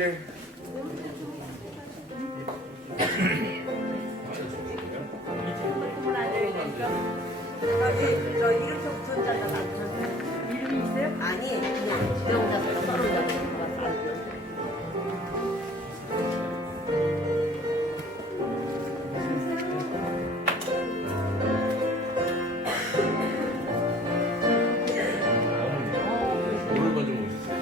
때. 저 이름표 붙은 자가 나왔는데 이름이 있어요? 아니 그냥 지정자서로 떨어져 뭘 가지고 있어요?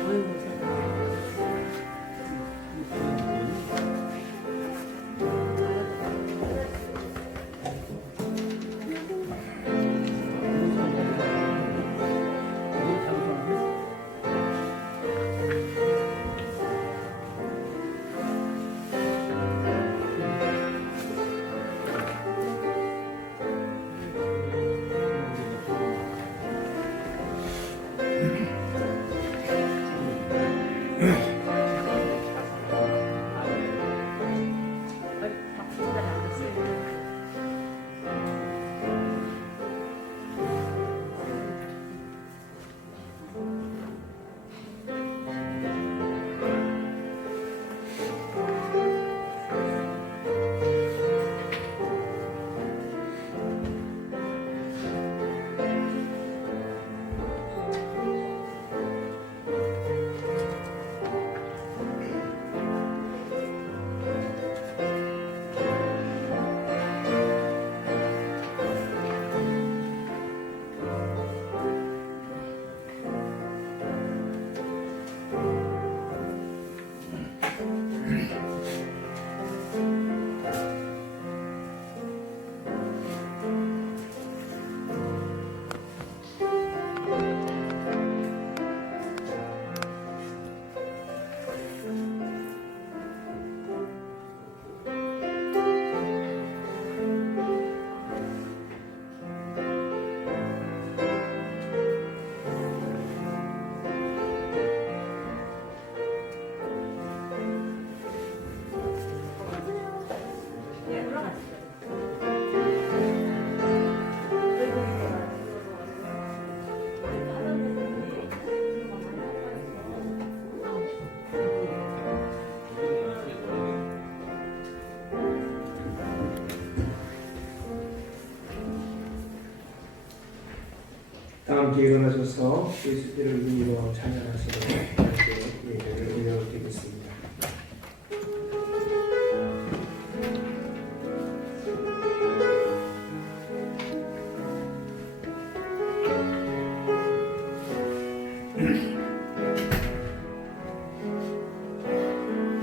다 함께 일어나셔서 그리스도를 의미로 찬양하시고 함께 예배를 올려드리겠습니다.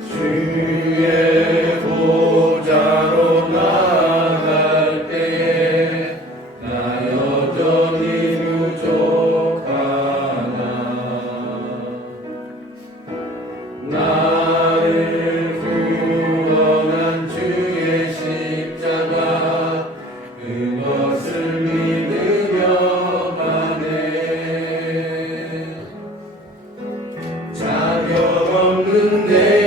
주의 보좌로 나아갈 때 나 여전히 부족하나 나를 구원한 주의 십자가 그것을 믿으며 가네 자격 없는 내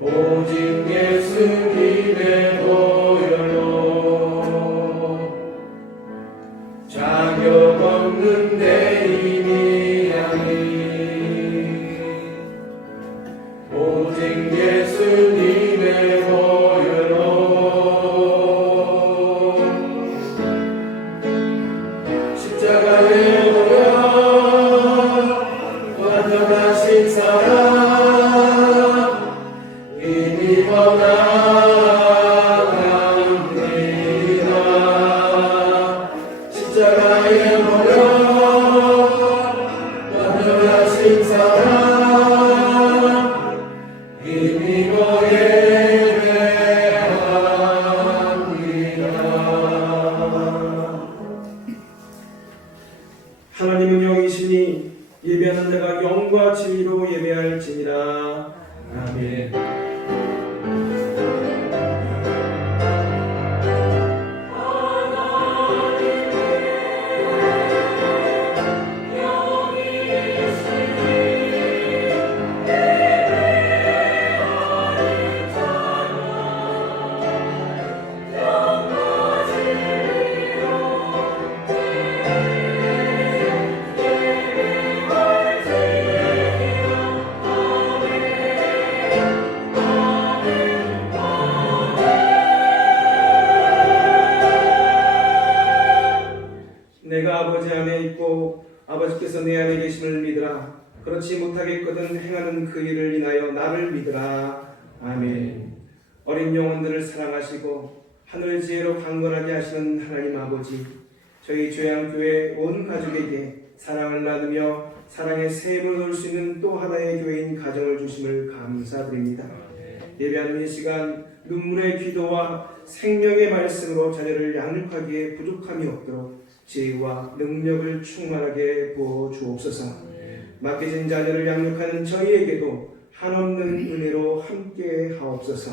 오직 예수님의 보혈로 자격 없는 내 힘이 아니 오직 예수님의 보혈로 십자가에 오려 완전하신 사랑 나갑니다. 십자가에 모여 완전하신 사랑 힘입어 예배합니다. 하나님은 영이시니 예배하는 자가 영과 진리로 예배할지니라. 아멘. Oh 그렇지 못하겠거든 행하는 그 일을 인하여 나를 믿으라. 아멘. 어린 영혼들을 사랑하시고 하늘 지혜로 강건하게 하시는 하나님 아버지, 저희 조양교회 온 가족에게 사랑을 나누며 사랑의 샘을 놓을 수 있는 또 하나의 교회인 가정을 주심을 감사드립니다. 예배하는 이 시간 눈물의 기도와 생명의 말씀으로 자녀를 양육하기에 부족함이 없도록 지혜와 능력을 충만하게 부어 주옵소서. 맡겨진 자녀를 양육하는 저희에게도 한없는 은혜로 함께 하옵소서.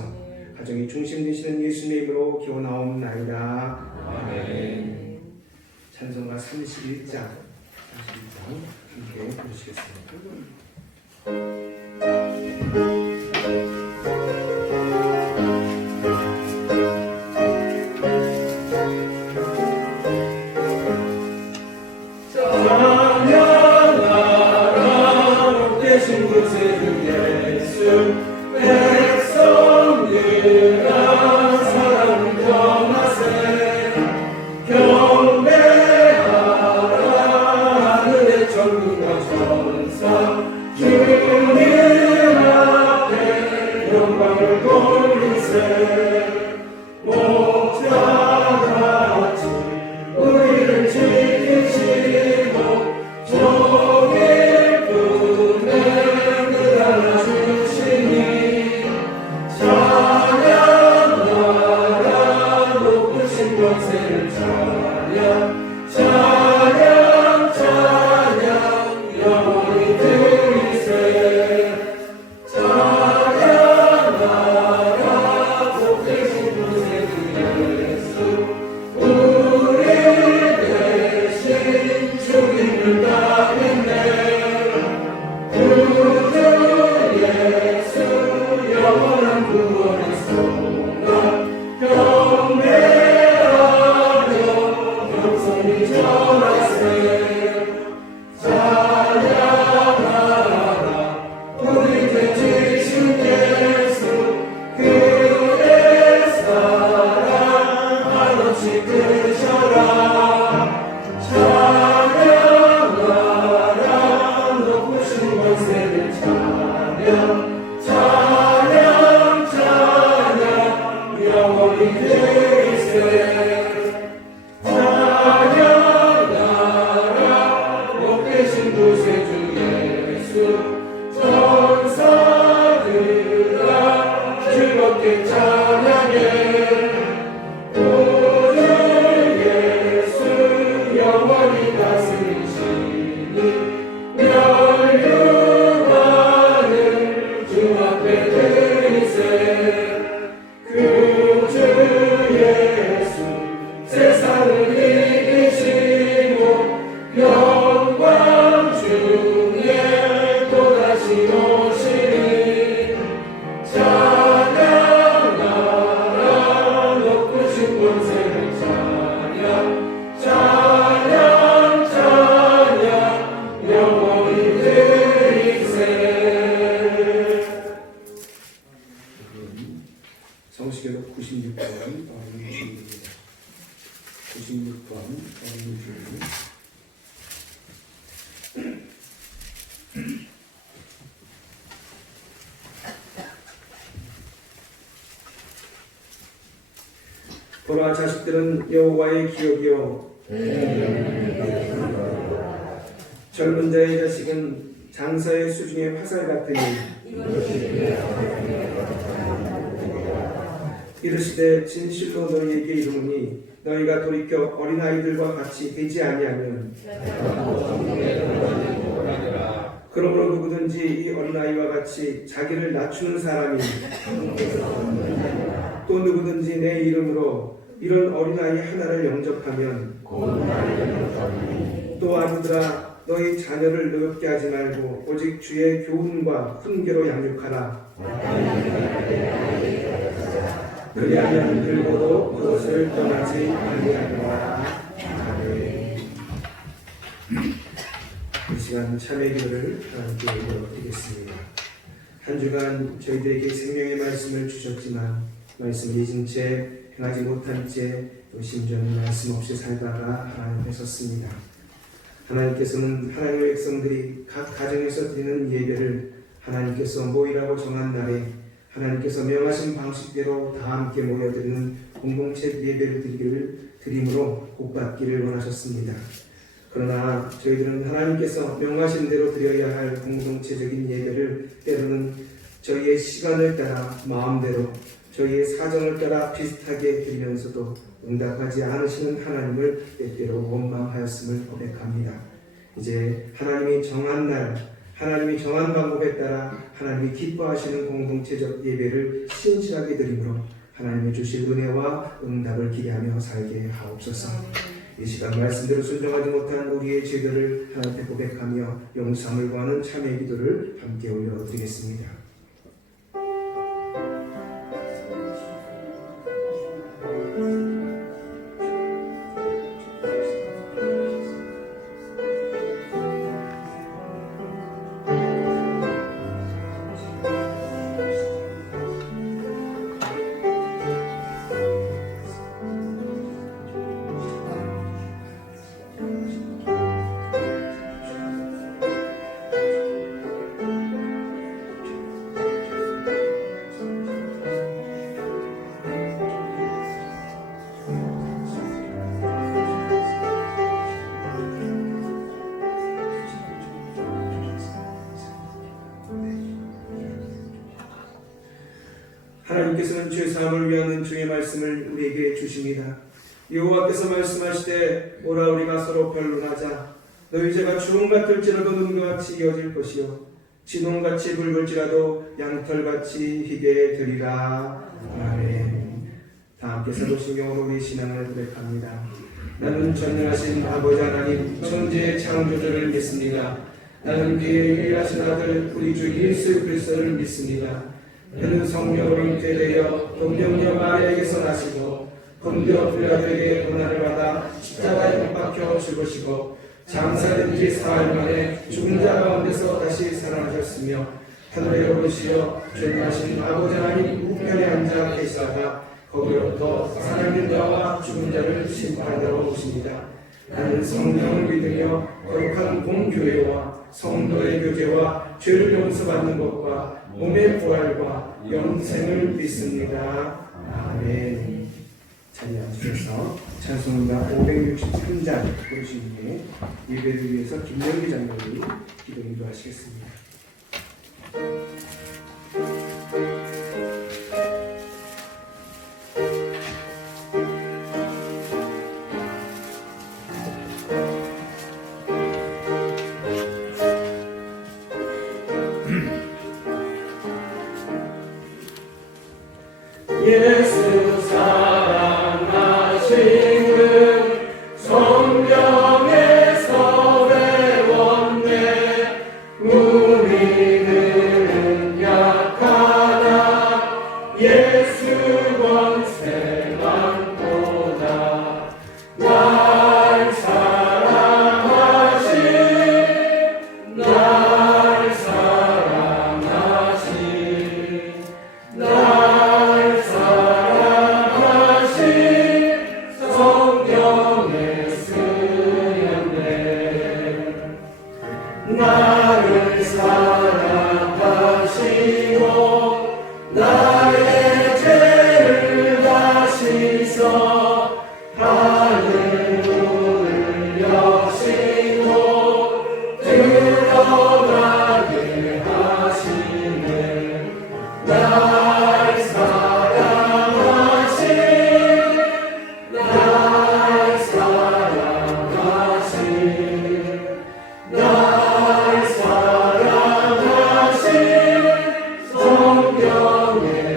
가정이 중심 되시는 예수님의 이름으로 기원하옵나이다. 아멘. 찬송가 31장 함께 부르시겠습니다. 성시계로 96번 어린이 주입니다. 96번 어린이 주입. 보라, 자식들은 여호와의 기업이요 젊은 자의 자식은 장사의 수중의 화살 같으니 이르시되 진실로 너희에게 이르노니 너희가 돌이켜 어린아이들과 같이 되지 아니하면 그러므로 누구든지 이 어린아이와 같이 자기를 낮추는 사람이 또 누구든지 내 이름으로 이런 어린아이 하나를 영접하면 또 아들들아 너희 자녀를 노엽게 하지 말고 오직 주의 교훈과 훈계로 양육하라. 그리하면 늙어도 그것을 떠나지 아니하리라. 아멘. 이 시간 참회 기도를 함께 읽어드리겠습니다. 한 주간 저희들에게 생명의 말씀을 주셨지만 말씀을 잊은 채 행하지 못한 채 또 심지어는 말씀 없이 살다가 하나님 뵙었습니다. 하나님께서는 하나님의 백성들이 각 가정에서 드리는 예배를 하나님께서 모이라고 정한 날에 하나님께서 명하신 방식대로 다 함께 모여드리는 공동체 예배를 드림으로 복받기를 원하셨습니다. 그러나 저희들은 하나님께서 명하신 대로 드려야 할 공동체적인 예배를 때로는 저희의 시간을 따라 마음대로 저희의 사정을 따라 비슷하게 드리면서도 응답하지 않으시는 하나님을 때때로 원망하였음을 고백합니다. 이제 하나님이 정한 날, 하나님이 정한 방법에 따라 하나님이 기뻐하시는 공동체적 예배를 시원시하게 드림으로 하나님이 주실 은혜와 응답을 기대하며 살게 하옵소서. 이 시간 말씀대로 순종하지 못한 우리의 죄들을 하나님께 고백하며 용서함을 구하는 참회의 기도를 함께 올려드리겠습니다. 하나님께서는 죄사함을 위하는 주의 말씀을 우리에게 주십니다. 여호와께서 말씀하시되 오라 우리가 서로 변론하자. 너희 죄가 주홍 같을지라도 눈과 같이 이어질 것이요 진홍같이 붉을지라도 양털같이 희게 되리라. 아멘. 다 함께 사도신경으로 우리 신앙을 고백합니다. 나는 전능하신 아버지 하나님 천지의 창조주를 믿습니다. 나는 그의 유일하신 아들 우리 주 예수 그리스도를 믿습니다. 그는 성령으로 잉태되어 동정녀 마리아에게서 나시고 본디오 빌라도에게 고난을 받아 십자가에 못 박혀 죽으시고 장사된 지 사흘 만에 죽은 자 가운데서 다시 살아나셨으며 하늘에 오르시어 전능하신 아버지 하나님 우편에 앉아 계시다가 거기로부터 살아있는 자와 죽은 자를 심판하러 오십니다. 나는 성령을 믿으며 거룩한 공교회와 성도의 교제와 죄를 용서받는 것과 몸의 부활과 영생을 믿습니다. 아멘. 자리에 앉으셔서 찬송가 563장 부르신 후에 예배를 위해서 김영기 장로님이 기도 인도하시겠습니다. 예수 사랑하시는 성경에서 배웠네. 우리는 약하나 예수 권세만 보다. 날 사랑하신 날 사랑하신 날 사랑하신 성경에 쓰였네. 나를 사랑하시고 나의 죄를 다 씻어 하늘을 여시고 들어가게 하시네. 날 사랑하신 날 사랑하신 날 사랑하신 성경에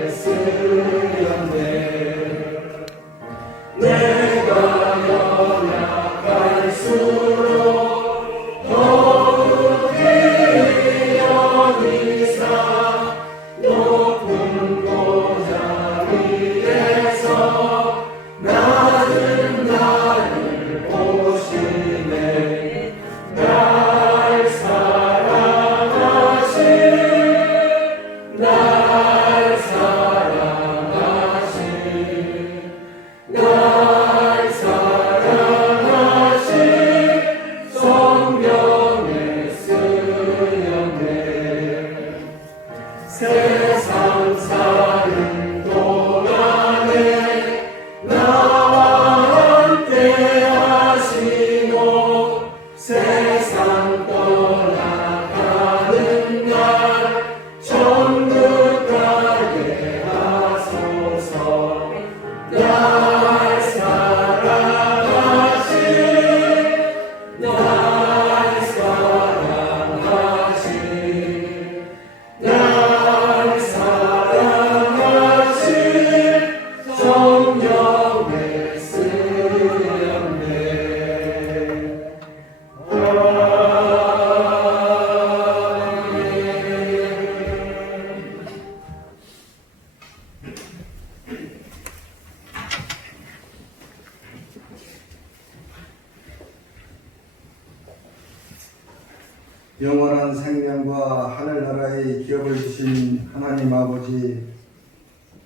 영원한 생명과 하늘나라의 기업을 주신 하나님 아버지,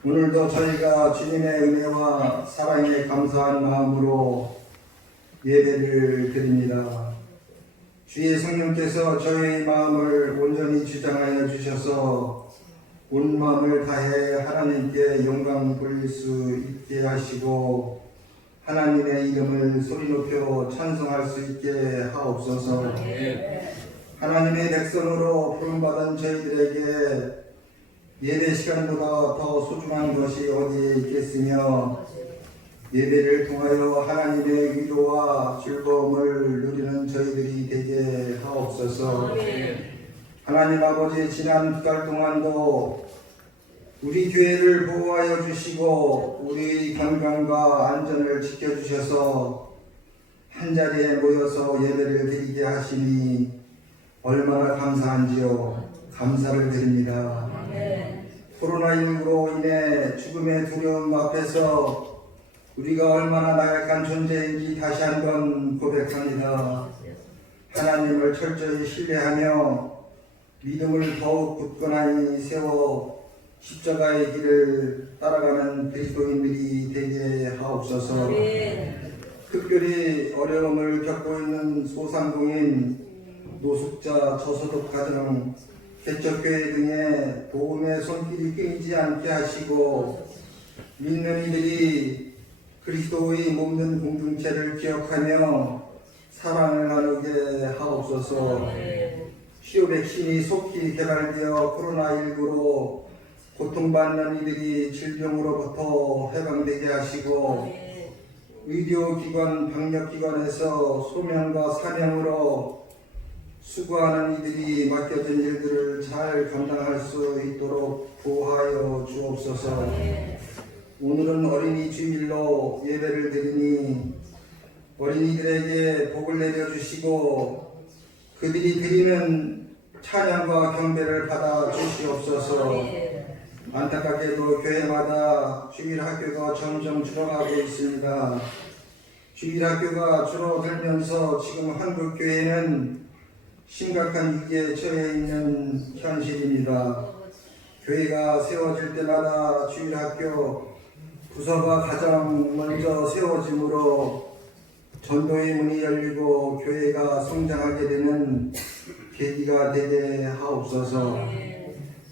오늘도 저희가 주님의 은혜와 사랑에 감사한 마음으로 예배를 드립니다. 주의 성령께서 저희의 마음을 온전히 주장하여 주셔서 온 마음을 다해 하나님께 영광 돌릴 수 있게 하시고 하나님의 이름을 소리 높여 찬송할 수 있게 하옵소서. 하나님의 백성으로 부름받은 저희들에게 예배 시간보다 더 소중한 것이 어디에 있겠으며 예배를 통하여 하나님의 위로와 즐거움을 누리는 저희들이 되게 하옵소서. 하나님 아버지, 지난 두 달 동안도 우리 교회를 보호하여 주시고 우리 건강과 안전을 지켜주셔서 한자리에 모여서 예배를 드리게 하시니 얼마나 감사한지요. 감사를 드립니다. 코로나19로 인해 죽음의 두려움 앞에서 우리가 얼마나 나약한 존재인지 다시 한번 고백합니다. 하나님을 철저히 신뢰하며 믿음을 더욱 굳건하게 세워 십자가의 길을 따라가는 그리스도인들이 되게 하옵소서. 특별히 어려움을 겪고 있는 소상공인, 노숙자, 저소득 가정, 개척교회 등의 도움의 손길이 끊이지 않게 하시고 믿는 이들이 그리스도의 몸된 공동체를 기억하며 사랑을 나누게 하옵소서. 치료 백신이 속히 개발되어 코로나19로 고통받는 이들이 질병으로부터 해방되게 하시고 의료기관, 방역기관에서 소명과 사명으로 수고하는 이들이 맡겨진 일들을 잘 감당할 수 있도록 보호하여 주옵소서. 오늘은 어린이 주일로 예배를 드리니 어린이들에게 복을 내려주시고 그들이 드리는 찬양과 경배를 받아 주시옵소서. 안타깝게도 교회마다 주일학교가 점점 줄어가고 있습니다. 주일학교가 줄어들면서 지금 한국교회는 심각한 위기에 처해 있는 현실입니다. 교회가 세워질 때마다 주일학교 부서가 가장 먼저 세워지므로 전도의 문이 열리고 교회가 성장하게 되는 계기가 되게 하옵소서.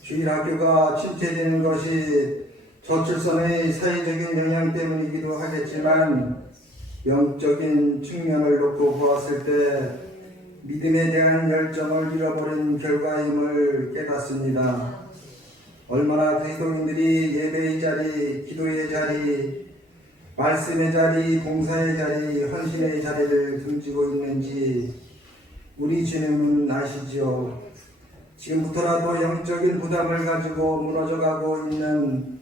주일학교가 침체되는 것이 저출산의 사회적인 영향 때문이기도 하겠지만 영적인 측면을 놓고 보았을 때 믿음에 대한 열정을 잃어버린 결과임을 깨닫습니다. 얼마나 그리스도인들이 예배의 자리, 기도의 자리, 말씀의 자리, 봉사의 자리, 헌신의 자리를 등지고 있는지 우리 주님은 아시지요. 지금부터라도 영적인 부담을 가지고 무너져가고 있는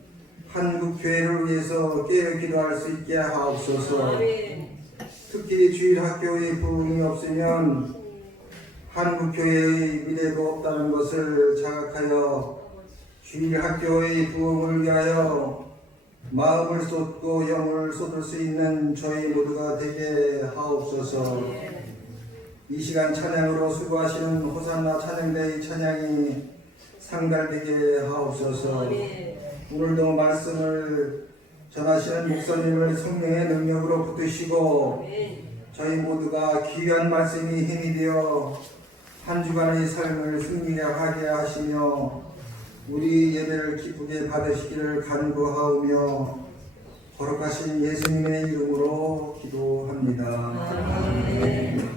한국 교회를 위해서 깨어 기도할 수 있게 하옵소서. 특히 주일학교의 부흥이 없으면 한국 교회의 미래도 없다는 것을 자각하여 주일학교의 부흥을 위하여 마음을 쏟고 영을 쏟을 수 있는 저희 모두가 되게 하옵소서. 이 시간 찬양으로 수고하시는 호산나 찬양대의 찬양이 상달되게 하옵소서. 오늘도 말씀을 전하시는 목사님을 성령의 능력으로 붙드시고 저희 모두가 귀한 말씀이 힘이 되어 한 주간의 삶을 승리하게 하시며 우리 예배를 기쁘게 받으시기를 간구하오며 거룩하신 예수님의 이름으로 기도합니다. 아멘.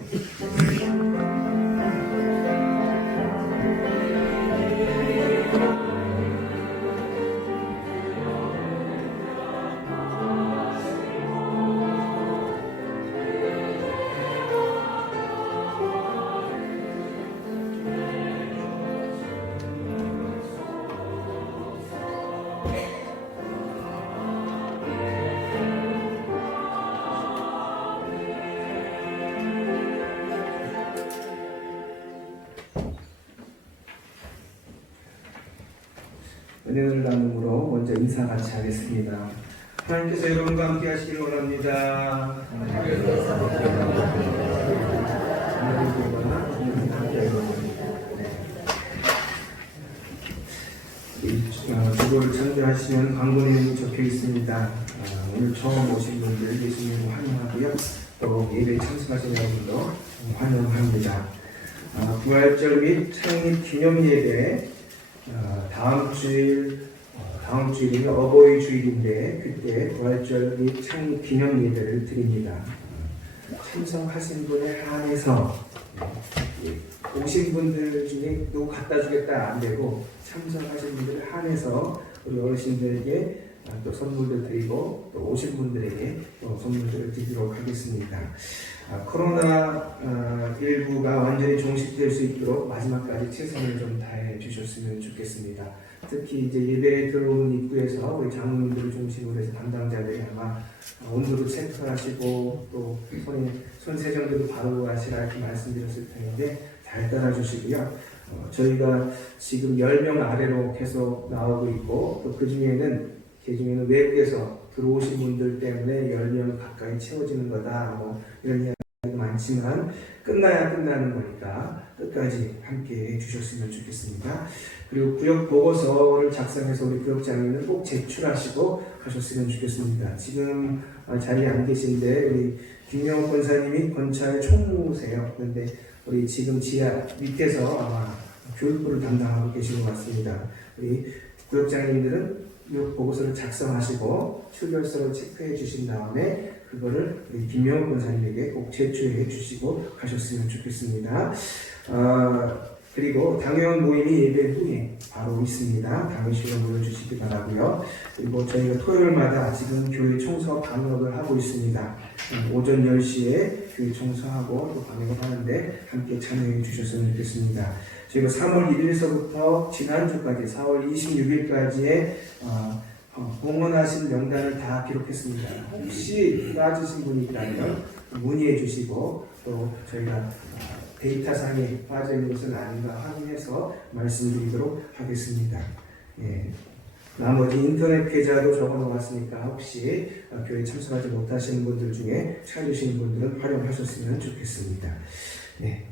은혜를 나눔으로 먼저 인사 같이 하겠습니다. 하나님께서 여러분과 함께 하시길 원합니다. 하나님께서 함께 하시길 원합니다. 이거를 참조하시면 광고 내용이 적혀 있습니다. 오늘 처음 오신 분들 예수님 환영하고요. 또 예배에 참석하신 여러분도 환영합니다. 부활절 및 창립 기념 예배 다음 주일이면 어버이 주일인데 그때 부활절 및 창립 기념 예배를 드립니다. 참석하신 분에 한해서 오신 분들 중에 누구 갖다 주겠다 안 되고 참석하신 분들을 한해서 우리 어르신들에게 또 선물도 드리고 또 오신 분들에게 또 선물들을 드리도록 하겠습니다. 코로나19가 완전히 종식될 수 있도록 마지막까지 최선을 좀 다해 주셨으면 좋겠습니다. 특히 이제 예배에 들어오는 입구에서 우리 장로님들을 중심으로 해서 담당자들이 아마 온도도 체크하시고 또 손 세정도 바로 하시라 이렇게 말씀드렸을 텐데 잘 따라주시고요. 저희가 지금 10명 아래로 계속 나오고 있고 또 그 중에는 외국에서 들어오신 분들 때문에 10명 가까이 채워지는 거다 뭐 이런 이야기가 많지만 끝나야 끝나는 거니까 끝까지 함께 해주셨으면 좋겠습니다. 그리고 구역 보고서를 작성해서 우리 구역장님은 꼭 제출하시고 가셨으면 좋겠습니다. 지금 자리에 안 계신데 우리 김영호 권사님이 권차의 총무세요. 그런데 우리 지금 지하 밑에서 아마 교육부를 담당하고 계신 것 같습니다. 우리 구역장님들은 구역 보고서를 작성하시고 출결서를 체크해 주신 다음에 그거를 우리 김영호 권사님에게 꼭 제출해 주시고 가셨으면 좋겠습니다. 그리고 당회원 모임이 예배 후에 바로 있습니다. 당회실로 모여주시기 바라고요. 그리고 저희가 토요일마다 지금 교회 청소 방역을 하고 있습니다. 오전 10시에 교회 청소하고 또 방역을 하는데 함께 참여해 주셨으면 좋겠습니다. 저희가 3월 1일서부터 지난주까지 4월 26일까지의 봉헌하신 명단을 다 기록했습니다. 혹시 빠지신 분이 있다면 문의해 주시고 또 저희가 데이터상에 빠져있는 것은 아닌가 확인해서 말씀드리도록 하겠습니다. 예. 나머지 인터넷 계좌도 적어놓았으니까 혹시 교회 참석하지 못하시는 분들 중에 찾으시는 분들은 활용하셨으면 좋겠습니다. 네,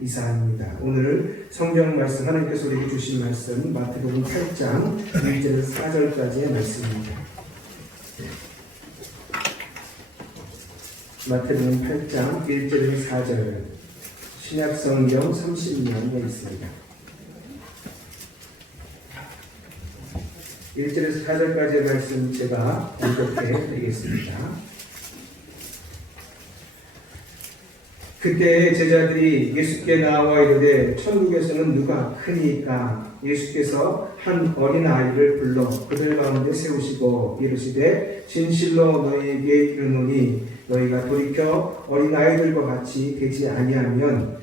이상입니다. 오늘 성경 말씀 하나님께서 우리에게 주신 말씀 마태복음 8장 1절에서 4절까지의 말씀입니다. 마태복음 8장 1절에서 4절 신약성경 30년에 있습니다. 1절에서 4절까지의 말씀 제가 언급해 드리겠습니다. 그때 제자들이 예수께 나와 이르되 천국에서는 누가 크니까? 예수께서 한 어린아이를 불러 그들 가운데 세우시고 이르시되 진실로 너희에게 이르노니 너희가 돌이켜 어린아이들과 같이 되지 아니하면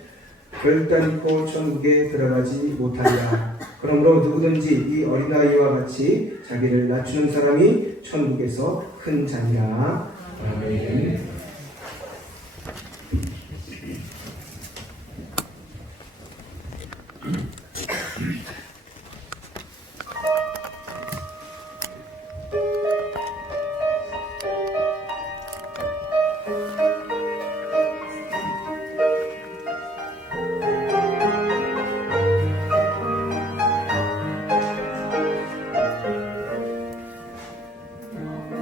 결단코 천국에 들어가지 못하리라. 그러므로 누구든지 이 어린아이와 같이 자기를 낮추는 사람이 천국에서 큰 자니라. 아멘.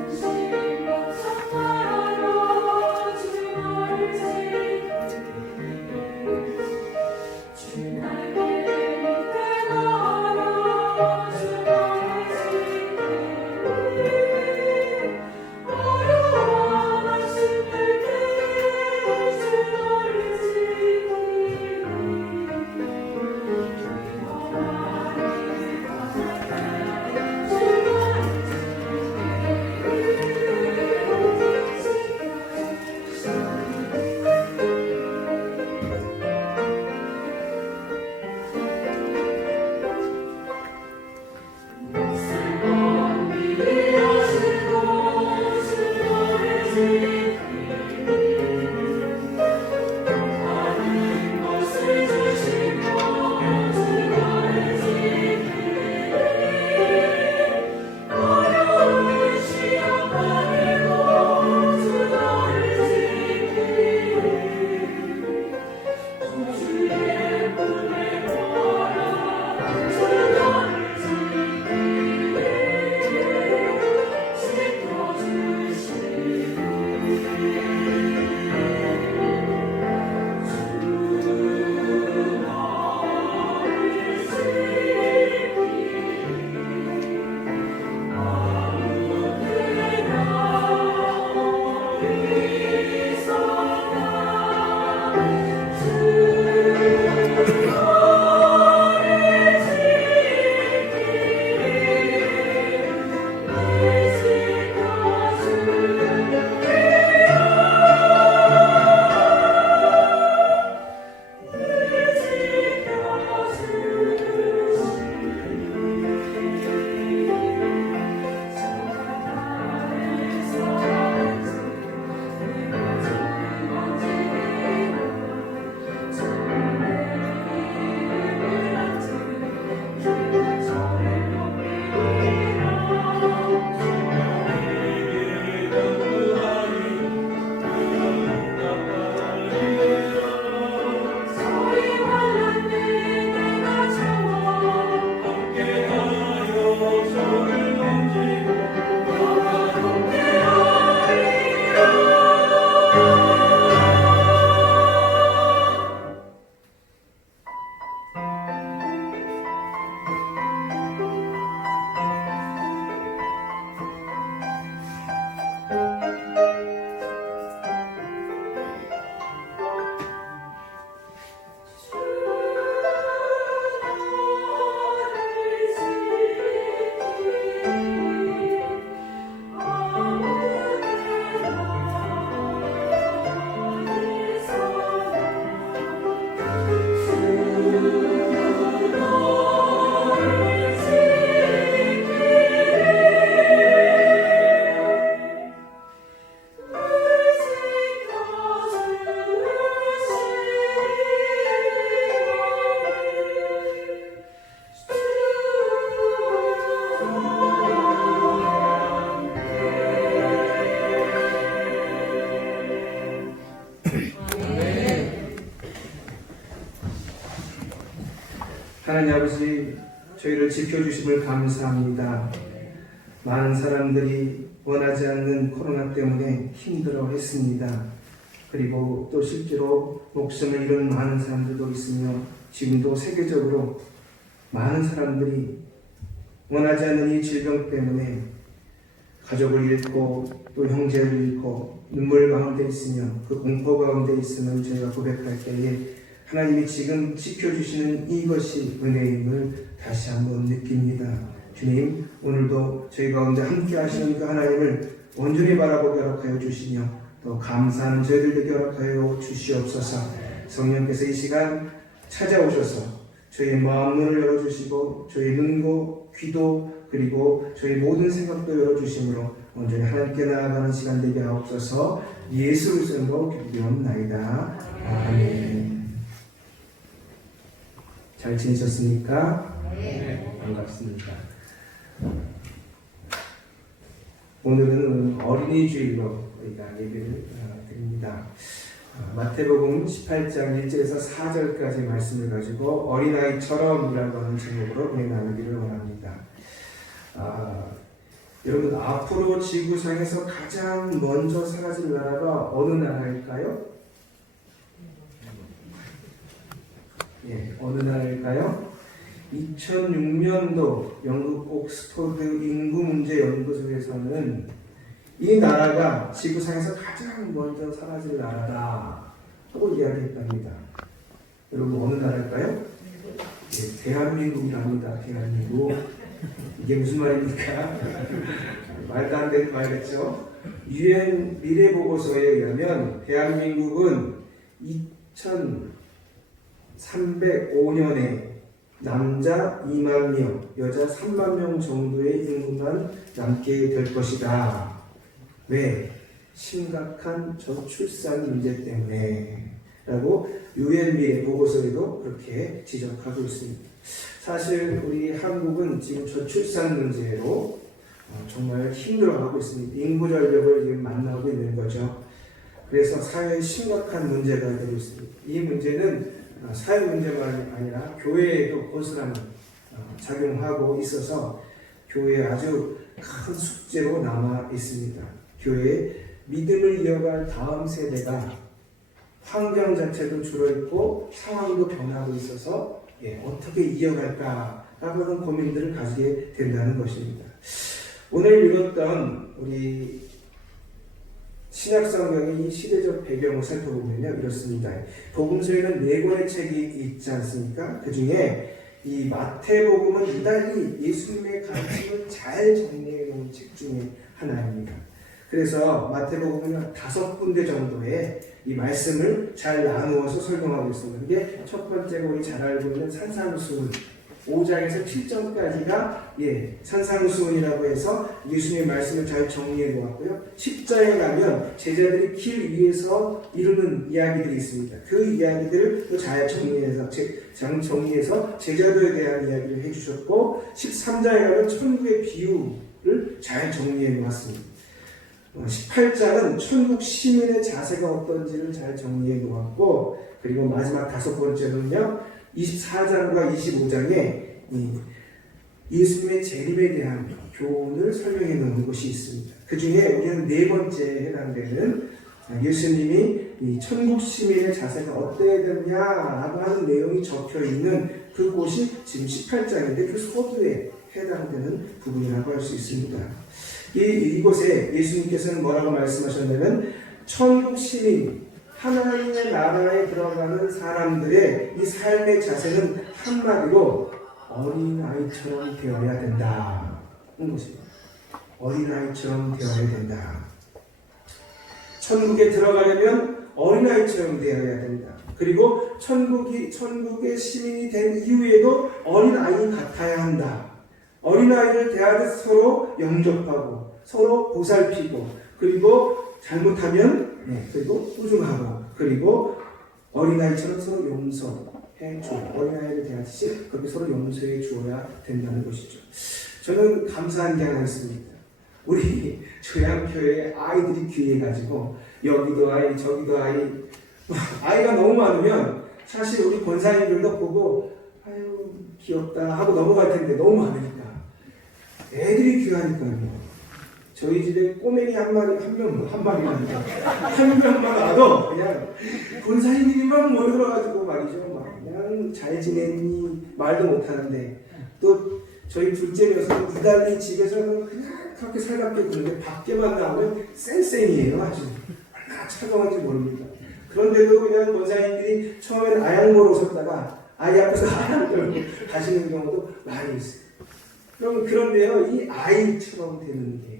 신령 성하로 하나님 아버지, 저희를 지켜주심을 감사합니다. 많은 사람들이 원하지 않는 코로나 때문에 힘들어 했습니다. 그리고 또 실제로 목숨을 잃은 많은 사람들도 있으며 지금도 세계적으로 많은 사람들이 원하지 않는 이 질병 때문에 가족을 잃고 또 형제를 잃고 눈물 가운데 있으며 그 공포 가운데 있음을 저희가 고백할 때에 하나님이 지금 지켜주시는 이것이 은혜임을 다시 한번 느낍니다. 주님, 오늘도 저희 가운데 함께 하시는 그 하나님을 온전히 바라보게 허락하여 주시며 또 감사하는 저희들에게 허락하여 주시옵소서. 성령께서 이 시간 찾아오셔서 저희의 마음문을 열어주시고 저희 눈도 귀도 그리고 저희 모든 생각도 열어주심으로 온전히 하나님께 나아가는 시간 되게 하옵소서. 예수 그리스도로 기도하옵나이다. 아멘. 잘 지내셨습니까? 네. 반갑습니다. 오늘은 어린이 주일로 우리가 예배를 드립니다. 마태복음 18장 1절에서 4절까지 말씀을 가지고 어린아이처럼 이라고 하는 제목으로 은혜 나누기를 원합니다. 여러분, 앞으로 지구상에서 가장 먼저 사라질 나라가 어느 나라일까요? 예, 어느 나라일까요? 2006년도 영국 옥스퍼드 인구문제연구소에서는 이 나라가 지구상에서 가장 먼저 사라질 나라다 하고 이야기했답니다. 여러분, 어느 나라일까요? 예, 대한민국이랍니다. 대한민국. 이게 무슨 말입니까? 말도 안 되는 말이겠죠. UN 미래보고서에 의하면 대한민국은 2305년에 남자 2만 명, 여자 3만 명 정도의 인구만 남게 될 것이다. 왜? 심각한 저출산 문제 때문에 라고 UN 미래보고서에도 그렇게 지적하고 있습니다. 사실 우리 한국은 지금 저출산 문제로 정말 힘들어하고 있습니다. 인구 전력을 지금 만나고 있는 거죠. 그래서 사회에 심각한 문제가 되고 있습니다. 이 문제는 사회 문제만 아니라 교회에도 고스란히 작용하고 있어서 교회에 아주 큰 숙제로 남아 있습니다. 교회의 믿음을 이어갈 다음 세대가 환경 자체도 줄어있고 상황도 변하고 있어서 어떻게 이어갈까라고 하는 고민들을 가지게 된다는 것입니다. 오늘 읽었던 우리 신약성경의 시대적 배경을 살펴보면요, 이렇습니다. 복음서에는 4권의 책이 있지 않습니까? 그 중에 이 마태복음은 유달리 예수님의 가르침을 잘 정리해 놓은 책 중에 하나입니다. 그래서 마태복음은 5군데 정도의 이 말씀을 잘 나누어서 설명하고 있습니다. 이게 첫 번째가 우리 잘 알고 있는 산상수훈 5장에서 7장까지가 산상수훈이라고 해서 예수님의 말씀을 잘 정리해 놓았고요. 10장에 가면 제자들이 길 위에서 이루는 이야기들이 있습니다. 그 이야기들을 또 잘 정리해서 제자들에 대한 이야기를 해주셨고, 13장에 가면 천국의 비유를 잘 정리해 놓았습니다. 18장은 천국 시민의 자세가 어떤지를 잘 정리해 놓았고, 그리고 마지막 5번째는요 24장과 25장에 예수님의 재림에 대한 교훈을 설명해 놓은 것이 있습니다. 그 중에 우리는 4번째에 해당되는 예수님이 이 천국 시민의 자세가 어때야 되느냐라고 하는 내용이 적혀 있는 그곳이 지금 18장인데 그 서두에 해당되는 부분이라고 할 수 있습니다. 이곳에 예수님께서는 뭐라고 말씀하셨냐면 천국 시민, 하나님의 나라에 들어가는 사람들의 이 삶의 자세는 한마디로 어린아이처럼 되어야 된다 하는 것입니다. 어린아이처럼 되어야 된다. 천국에 들어가려면 어린아이처럼 되어야 된다. 그리고 천국의 시민이 된 이후에도 어린아이 같아야 한다. 어린아이를 대하듯 서로 영접하고 서로 보살피고 그리고 잘못하면 그리고 꾸중하고 그리고 어린아이처럼 서로 용서해 주고 어린아이를 대하듯이 그렇게 서로 용서해 주어야 된다는 것이죠. 저는 감사한 게 하나 있습니다. 우리 조양교회 아이들이 귀해가지고 여기도 아이 저기도 아이가 너무 많으면 사실 우리 권사님들도 보고 아유 귀엽다 하고 넘어갈 텐데 너무 많으니까 애들이 귀하니까요. 저희 집에 꼬맹이 한 마리가 한 명만 와도 그냥 권사님들이 막 모여들어가지고 말이죠. 막 그냥 잘 지냈니 말도 못하는데 또 저희 둘째 녀석은 유달리 집에서는 그냥 그렇게 살갑게 구는데 밖에만 나오면 쌩쌩이에요. 아주 얼마나 차가운지 모릅니다. 그런데도 그냥 권사님들이 처음에는 아양보러 오셨다가 아이 앞에서 아양보러 가시는 경우도 많이 있어요. 그런데요, 이 아이처럼 되는 게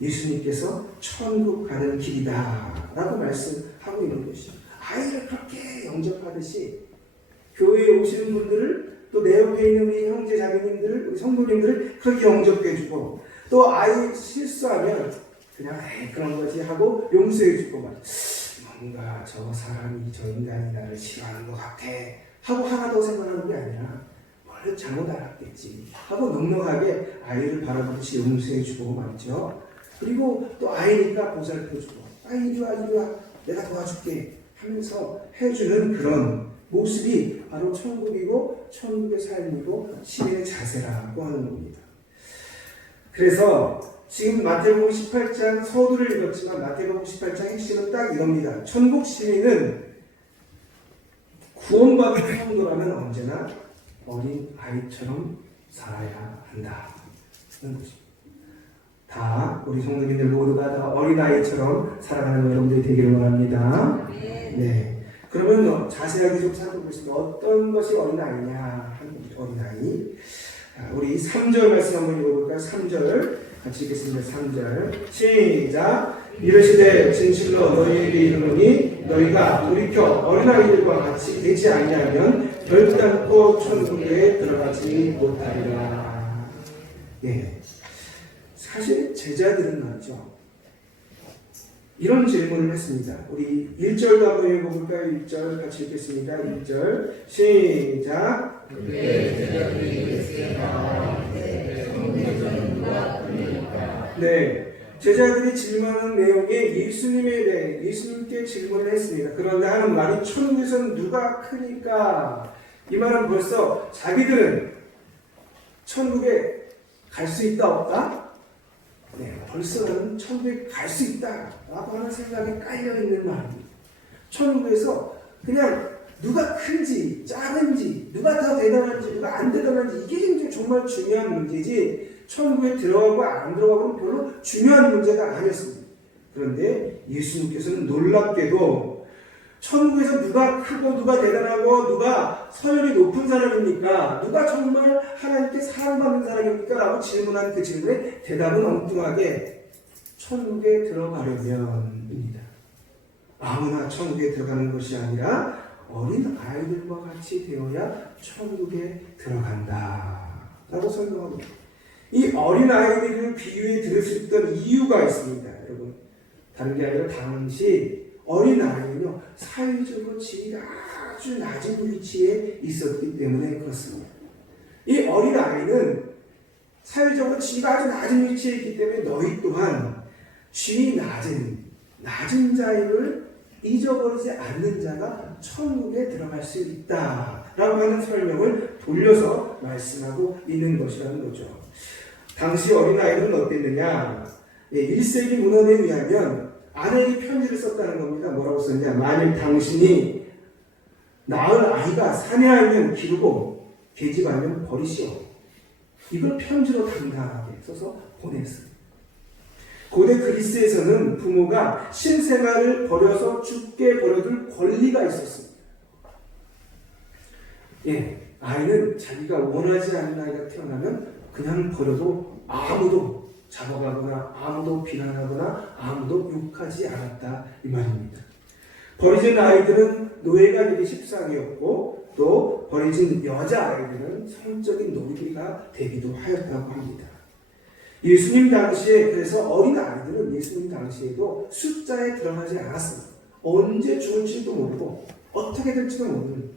예수님께서 천국 가는 길이다 라고 말씀하고 있는 것이죠. 아이를 그렇게 영접하듯이 교회에 오시는 분들을 또 내 옆에 있는 우리 형제 자매님들을 우리 성도님들을 그렇게 영접해주고 또 아이 실수하면 그냥 그런 거지 하고 용서해주고 뭔가 저 사람이 저 인간이 나를 싫어하는 것 같아 하고 하나 더 생각하는 게 아니라 원래 잘못 알았겠지 하고 넉넉하게 아이를 바라보듯이 용서해주고 말이죠. 그리고 또 아이니까 보살펴주고 이리 와 내가 도와줄게 하면서 해주는 그런 모습이 바로 천국이고 천국의 삶이고 시민의 자세라고 하는 겁니다. 그래서 지금 마태복음 18장 서두를 읽었지만 마태복음 18장 핵심은 딱 이겁니다. 천국 시민은 구원받은 성도라면 언제나 어린 아이처럼 살아야 한다는 것입니다. 다 우리 성도님들 모두가 다 어린아이처럼 살아가는 여러분들이 되기를 원합니다. 네. 그러면 자세하게 좀 살펴보겠습니다. 어떤 것이 어린아이냐 하는 겁니다. 어린아이. 우리 3절 말씀 한번 읽어볼까요? 3절 같이 읽겠습니다. 3절 시작. 이르시되 진실로 너희에게 이르노니 너희가 돌이켜 어린아이들과 같이 되지 아니하면 결단코 천국에 들어가지 못하리라. 예. 사실 제자들은 말이죠. 이런 질문을 했습니다. 우리 1절도 한번 읽어볼까요? 1절 같이 읽겠습니다. 1절 시작. 네, 제자들이 질문하는 내용이 예수님에 대해 예수님께 질문을 했습니다. 그런데 하는 말이 천국에서는 누가 크니까? 이 말은 벌써 자기들은 천국에 갈 수 있다 없다? 네, 벌써는 천국에 갈 수 있다라고 하는 생각이 깔려있는 말입니다. 천국에서 그냥 누가 큰지 작은지 누가 더 대단한지 누가 안 대단한지 이게 정말 중요한 문제지 천국에 들어가고 안 들어가고는 별로 중요한 문제가 아니었습니다. 그런데 예수님께서는 놀랍게도 천국에서 누가 크고 누가 대단하고 누가 서열이 높은 사람입니까? 누가 정말 하나님께 사랑받는 사람입니까? 라고 질문한 그 질문에 대답은 엉뚱하게 천국에 들어가려면입니다. 아무나 천국에 들어가는 것이 아니라 어린 아이들과 같이 되어야 천국에 들어간다 라고 설명합니다. 이 어린 아이들을 비유해 들을 수 있던 이유가 있습니다. 여러분, 다른 게 아니라 당시 어린 아이는요, 사회적으로 지위가 아주 낮은 위치에 있었기 때문에 그렇습니다. 이 어린 아이는 사회적으로 지위가 아주 낮은 위치에 있기 때문에 너희 또한 지위 낮은 자임을 잊어버리지 않는 자가 천국에 들어갈 수 있다라고 하는 설명을 돌려서 말씀하고 있는 것이라는 거죠. 당시 어린 아이들은 어땠느냐? 1세기 문헌에 의하면 아내에게 편지를 썼다는 겁니다. 뭐라고 썼냐? 만일 당신이 낳은 아이가 사내아이면 기르고 계집아이면 버리시오. 이걸 편지로 당당하게 써서 보냈어요. 고대 그리스에서는 부모가 신생아를 버려서 죽게 버려둘 권리가 있었습니다. 예, 아이는 자기가 원하지 않는 아이가 태어나면 그냥 버려도 아무도 잡아가거나 아무도 비난하거나 아무도 욕하지 않았다 이 말입니다. 버려진 아이들은 노예가 되기 십상이었고 또 버려진 여자아이들은 성적인 노예가 되기도 하였다고 합니다. 예수님 당시에 그래서 어린 아이들은 예수님 당시에도 숫자에 들어가지 않았습니다. 언제 죽을지도 모르고 어떻게 될지도 모르는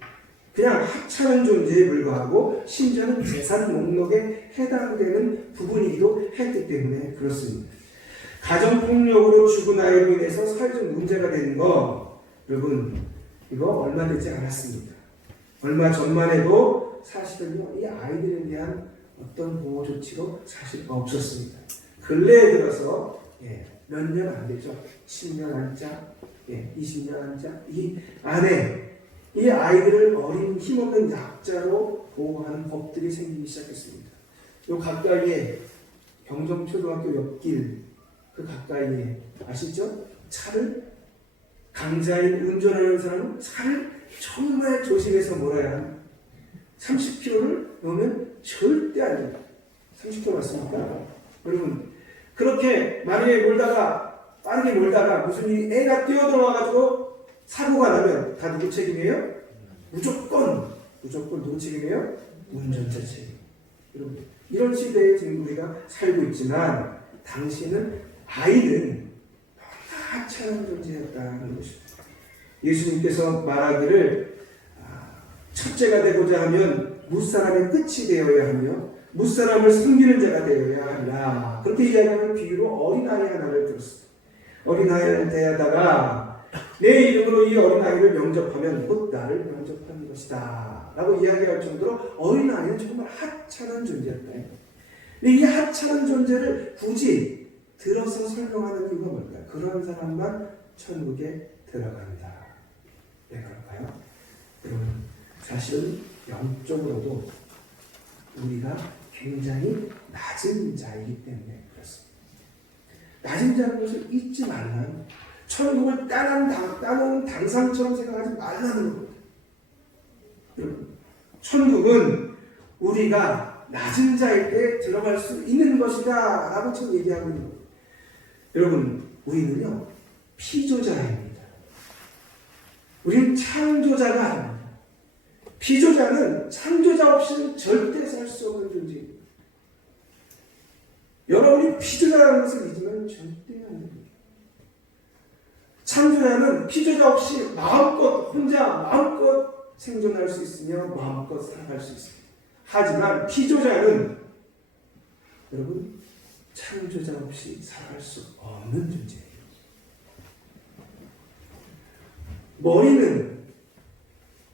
그냥 하찮은 존재에 불과하고 심지어는 재산 목록에 해당되는 부분이기도 했기 때문에 그렇습니다. 가정폭력으로 죽은 아이로 인해서 사회적 문제가 되는 거 여러분 이거 얼마 되지 않았습니다. 얼마 전만 해도 때도 사실은요, 이 아이들에 대한 어떤 보호 조치도 사실 없었습니다. 근래에 들어서 몇 년 안 되죠. 10년 안짜, 20년 안짜 이 안에 이 아이들을 어린 힘없는 약자로 보호하는 법들이 생기기 시작했습니다. 요 가까이에 경정초등학교 옆길 그 가까이에 아시죠? 차를 강자인 운전하는 사람은 차를 정말 조심해서 몰아야 합니다. 30km를 넘으면 절대 안 됩니다. 30km 맞습니까? 여러분 그렇게 만약에 몰다가 빠르게 몰다가 무슨 일이 애가 뛰어들어와가지고 사고가 나면 다 누구 책임이에요? 무조건 누구 책임이에요? 운전자 책임. 여러분 이런 시대에 지금 우리가 살고 있지만 당시는 아이는 너무나 하찮은 존재였다는 것입니다. 예수님께서 말하기를 첫째가 되고자 하면 무사람의 끝이 되어야 하며 무사람을 섬기는 자가 되어야 한다. 그렇게 이야기하는 비유로 어린아이 하나를 들었습니다. 어린아이를 대하다가 내 이름으로 이 어린아이를 영접하면 곧 나를 영접하는 것이다 라고 이야기할 정도로 어린아이는 정말 하찮은 존재였다. 근데 이 하찮은 존재를 굳이 들어서 설명하는 이유가 뭘까요? 그런 사람만 천국에 들어간다. 왜 그럴까요? 여러분 사실은 영적으로도 우리가 굉장히 낮은 자이기 때문에 그렇습니다. 낮은 자는 것을 잊지 말라는, 천국을 따놓은 당상처럼 생각하지 말라는 겁니다. 여러분, 천국은 우리가 낮은 자일 때 들어갈 수 있는 것이다 라고 지금 얘기하고 있는 겁니다. 여러분, 우리는요 피조자입니다. 우리는 창조자가 아닙니다. 피조자는 창조자 없이는 절대 살 수 없는 존재입니다. 여러분이 피조자라는 것을 잊으면 절대 안 됩니다. 창조자는 피조자 없이 마음껏 생존할 수 있으며 마음껏 살아갈 수 있습니다. 하지만 피조자는 여러분 창조자 없이 살아갈 수 없는 존재예요. 머리는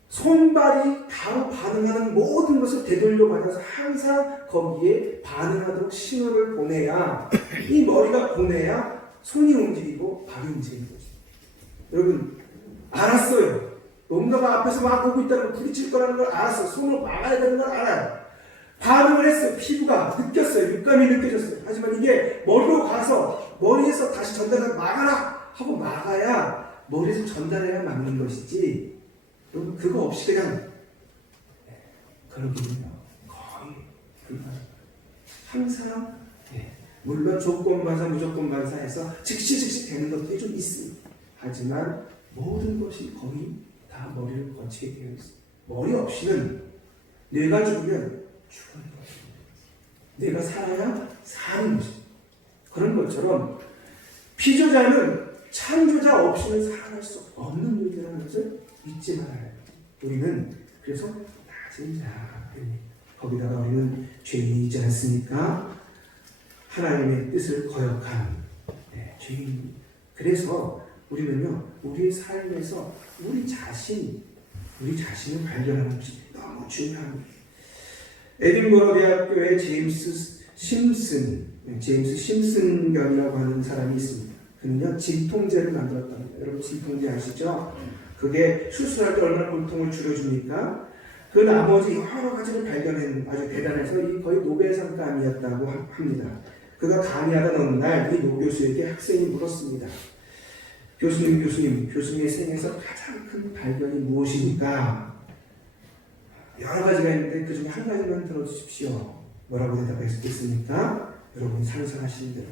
손발이 바로 반응하는 모든 것을 되돌려 받아서 항상 거기에 반응하도록 신호를 보내야, 이 머리가 보내야 손이 움직이고 발이 움직이는 거죠. 여러분 알았어요. 뭔가가 앞에서 막 오고 있다는 걸, 부딪힐 거라는 걸 알았어요. 손으로 막아야 되는 걸 알아요. 반응을 했어요. 피부가 느꼈어요. 육감이 느껴졌어요. 하지만 이게 머리로 가서 머리에서 다시 전달을 막아라 하고 막아야 머리에서 전달해야 막는 것이지, 여러분 그거 없이 그냥 그러기는요 거의 불가능해요. 항상 물론 조건반사 무조건반사해서 즉시 되는 것들이 좀 있습니다. 하지만 모든 것이 거의 다 머리를 거치게 되어 있습니다. 머리 없이는 뇌가 죽으면 죽는 것입니다. 뇌가 살아야 사는 것입니다. 그런 것처럼 피조자는 창조자 없이는 살아갈 수 없는 존재라는 것을 잊지 말아야 합니다. 우리는 그래서 낮은 자입니다. 거기다가 우리는 죄인이지 않습니까? 하나님의 뜻을 거역한 죄인. 그래서 우리는요 우리의 삶에서 우리 자신을 발견하는 것이 너무 중요합니다. 에딘버러 대학교의 제임스 심슨견이라고 하는 사람이 있습니다. 그는요 진통제를 만들었답니다. 여러분 진통제 아시죠? 그게 수술할 때 얼마나 고통을 줄여줍니까? 그 나머지 여러 가지를 발견한 아주 대단해서 이 거의 노벨상감이었다고 합니다. 그가 강의하던 어느 날 이 노교수에게 학생이 물었습니다. 교수님의 생에서 가장 큰 발견이 무엇입니까? 여러 가지가 있는데 그 중에 한 가지만 들어주십시오. 뭐라고 대답했겠습니까? 여러분 상상하시는 대로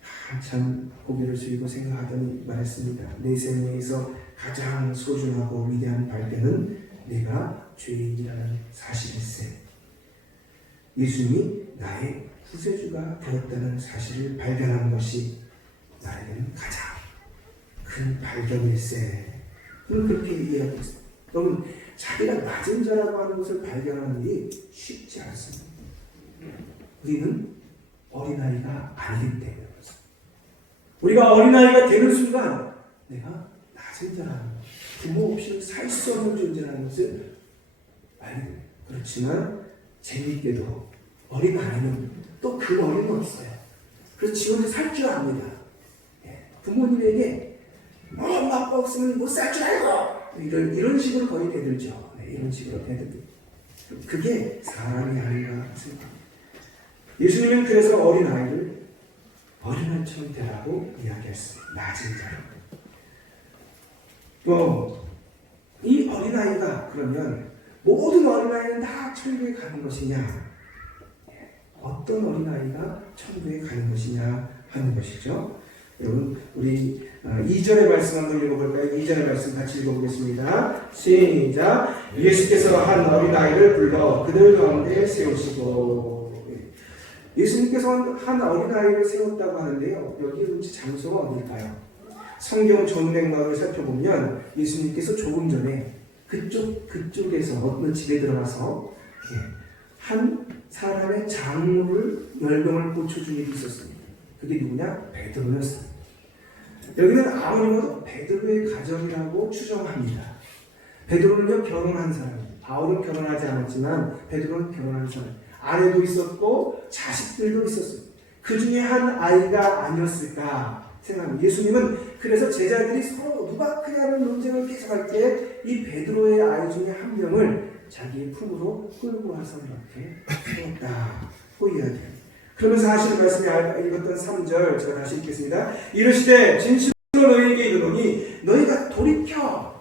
한참 고개를 숙이고 생각하더니 말했습니다. 내 생애에서 가장 소중하고 위대한 발견은 내가 죄인이라는 사실일세. 예수님이 나의 구세주가 되었다는 사실을 발견한 것이 나에게는 가장 큰 발견일세. 그렇게 이해하고 있습니다. 여러분 자기가 낮은 자라고 하는 것을 발견하는 일이 쉽지 않습니다. 우리는 어린아이가 아니기 때문에 그렇습니다. 우리가 어린아이가 되는 순간 내가 낮은 자라는 것, 부모 없이는 살 수 없는 존재라는 것을 알게 됩니다. 그렇지만 재미있게도 어린 아이는 또 그 머리는 없어요. 그래서 지 혼자 살 줄 압니다. 부모님에게 엄마 아빠 없으면 못 살 줄 알고 이런 식으로 거의 대들죠. 이런 식으로 대들죠. 그게 사람이 아닌가 생각합니다. 예수님은 그래서 어린 아이를 어린아이처럼 되라고 이야기했습니다. 낮은 자로. 이 어린아이가 그러면 모든 어린아이는 다 천국에 가는 것이냐? 어떤 어린아이가 천국에 가는 것이냐 하는 것이죠. 여러분 우리 2절의 말씀 한번 읽어볼까요? 2절의 말씀 같이 읽어보겠습니다. 시작. 예수께서 한 어린아이를 불러 그들 가운데 세우시고. 예수님께서 한 어린아이를 세웠다고 하는데요. 여기 도대체 장소가 어딜까요? 성경 전맥락을 살펴보면 예수님께서 조금 전에 그쪽에서 어떤 집에 들어가서 한 사람의 장물을 열병을 고쳐준 일이 있었습니다. 그게 누구냐? 베드로였습니다. 여기는 아무리 봐도 베드로의 가정이라고 추정합니다. 베드로는요 결혼한 사람이에요. 바울은 결혼하지 않았지만 베드로는 결혼한 사람. 아내도 있었고 자식들도 있었어요. 그 중에 한 아이가 아니었을까 생각합니다. 예수님은 그래서 제자들이 서로 누가 크냐는 논쟁을 계속할 때 이 베드로의 아이 중에 한 명을 자기의 품으로 끌고 와서 이렇게 세웠다고 이야기합니다. 그러면서 하시는 말씀이 읽었던 3절 제가 다시 읽겠습니다. 이르시되 진실로 너희에게 이르노니 너희가 돌이켜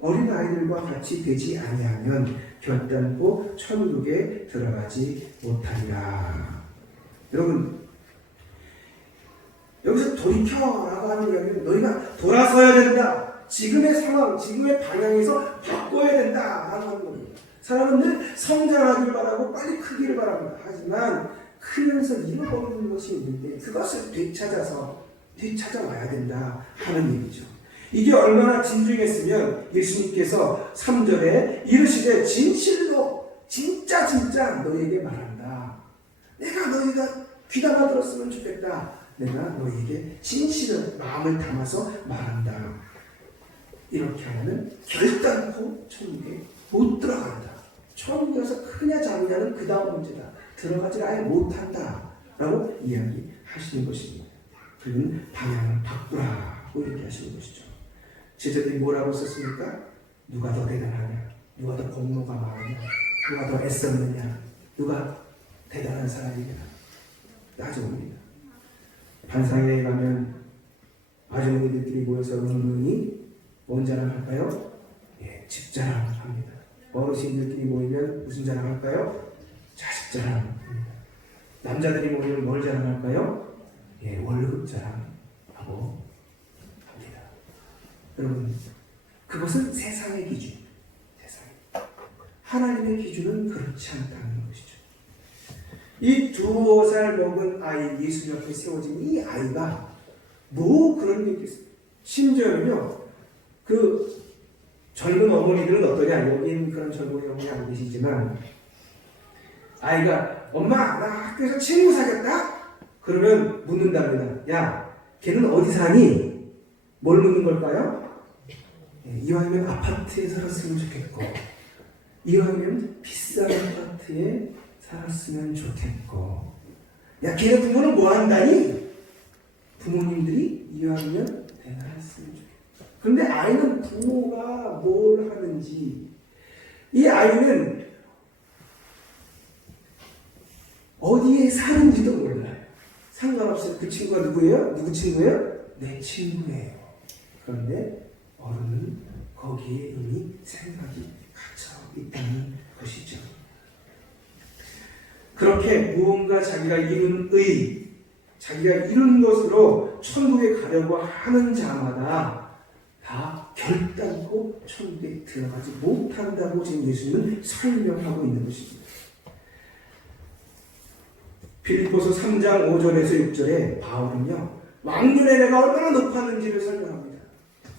어린아이들과 같이 되지 아니하면 결단코 천국에 들어가지 못하리라. 여러분 여기서 돌이켜라고 하는 이야기는 너희가 돌아서야 된다. 지금의 상황, 지금의 방향에서 바꿔야 된다라고 하는 겁니다. 사람은 늘 성장하길 바라고 빨리 크기를 바랍니다. 하지만 크면서 잃어버리는 것이 있는데 그것을 되찾아와야 된다 하는 얘기죠. 이게 얼마나 진중했으면 예수님께서 3절에 이르시되 진실로 진짜 너희에게 말한다. 내가 너희가 귀담아 들었으면 좋겠다. 내가 너희에게 진실을 마음을 담아서 말한다. 이렇게 하면 결단코 천국에 못 들어간다. 천국에서 크냐 작냐는 그 다음 문제다. 들어가지 아예 못한다 라고 이야기하시는 것입니다. 그는 방향을 바꾸라고 얘기하시는 것이죠. 제자들이 뭐라고 썼습니까? 누가 더 대단하냐? 누가 더 공로가 많으냐? 누가 더 애썼느냐? 누가 대단한 사람이냐? 따져봅니다. 반상회에 가면 아주머니들끼리 모여서 은근히 뭔 자랑할까요? 집 자랑합니다. 어르신들끼리 모이면 무슨 자랑할까요? 자식 자랑합니다. 남자들이 모이면 뭘 자랑할까요? 월급 자랑하고 합니다. 여러분 그것은 세상의 기준, 하나님의 기준은 그렇지 않다는 것이죠. 이 2살 먹은 아이 예수 옆에 세워진 이 아이가 뭐 그런 얘기 있어요. 심지어는요 그 젊은 어머니들은 어떠냐, 여기는 그런 젊은 어머니 안 계시지만 아이가 엄마 나 학교에서 친구 사귀었다? 그러면 묻는답니다. 야 걔는 어디 사니? 뭘 묻는 걸까요? 이왕이면 아파트에 살았으면 좋겠고 이왕이면 비싼 아파트에 살았으면 좋겠고 야 걔네 부모는 뭐 한다니? 부모님들이 이왕이면 대단했으면 좋겠고. 그런데 아이는 부모가 뭘 하는지, 이 아이는 어디에 사는지도 몰라요. 상관없이 그 친구가 누구예요? 누구 친구예요? 내 친구예요. 그런데 어른은 거기에 이미 생각이 갇혀 있다는 것이죠. 그렇게 무언가 자기가 이룬 자기가 이룬 것으로 천국에 가려고 하는 자마다 다 결단코 천국에 들어가지 못한다고 지금 예수님은 설명하고 있는 것입니다. 빌립보서 3장 5절에서 6절에 바울은요 왕년에 내가 얼마나 높았는지를 설명합니다.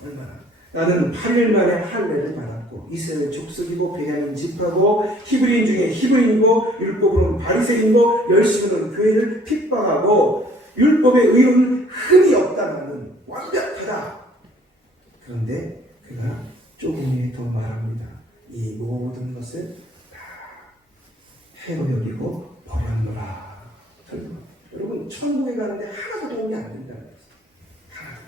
얼마나. 나는 8일 만에 할례를 받았고 이스라엘 족속이고 베냐민 지파고 히브리인 중에 히브리인이고 율법으로는 바리새인이고 열심으로는 교회를 핍박하고 율법의 의로는 흠이 없다는 완벽하다. 그런데 그가 조금에 더 말합니다. 이 모든 것을 다 해로 여기고 버렸노라. 여러분 천국에 가는데 하나도 도움이 안 된다는 거죠. 하나도.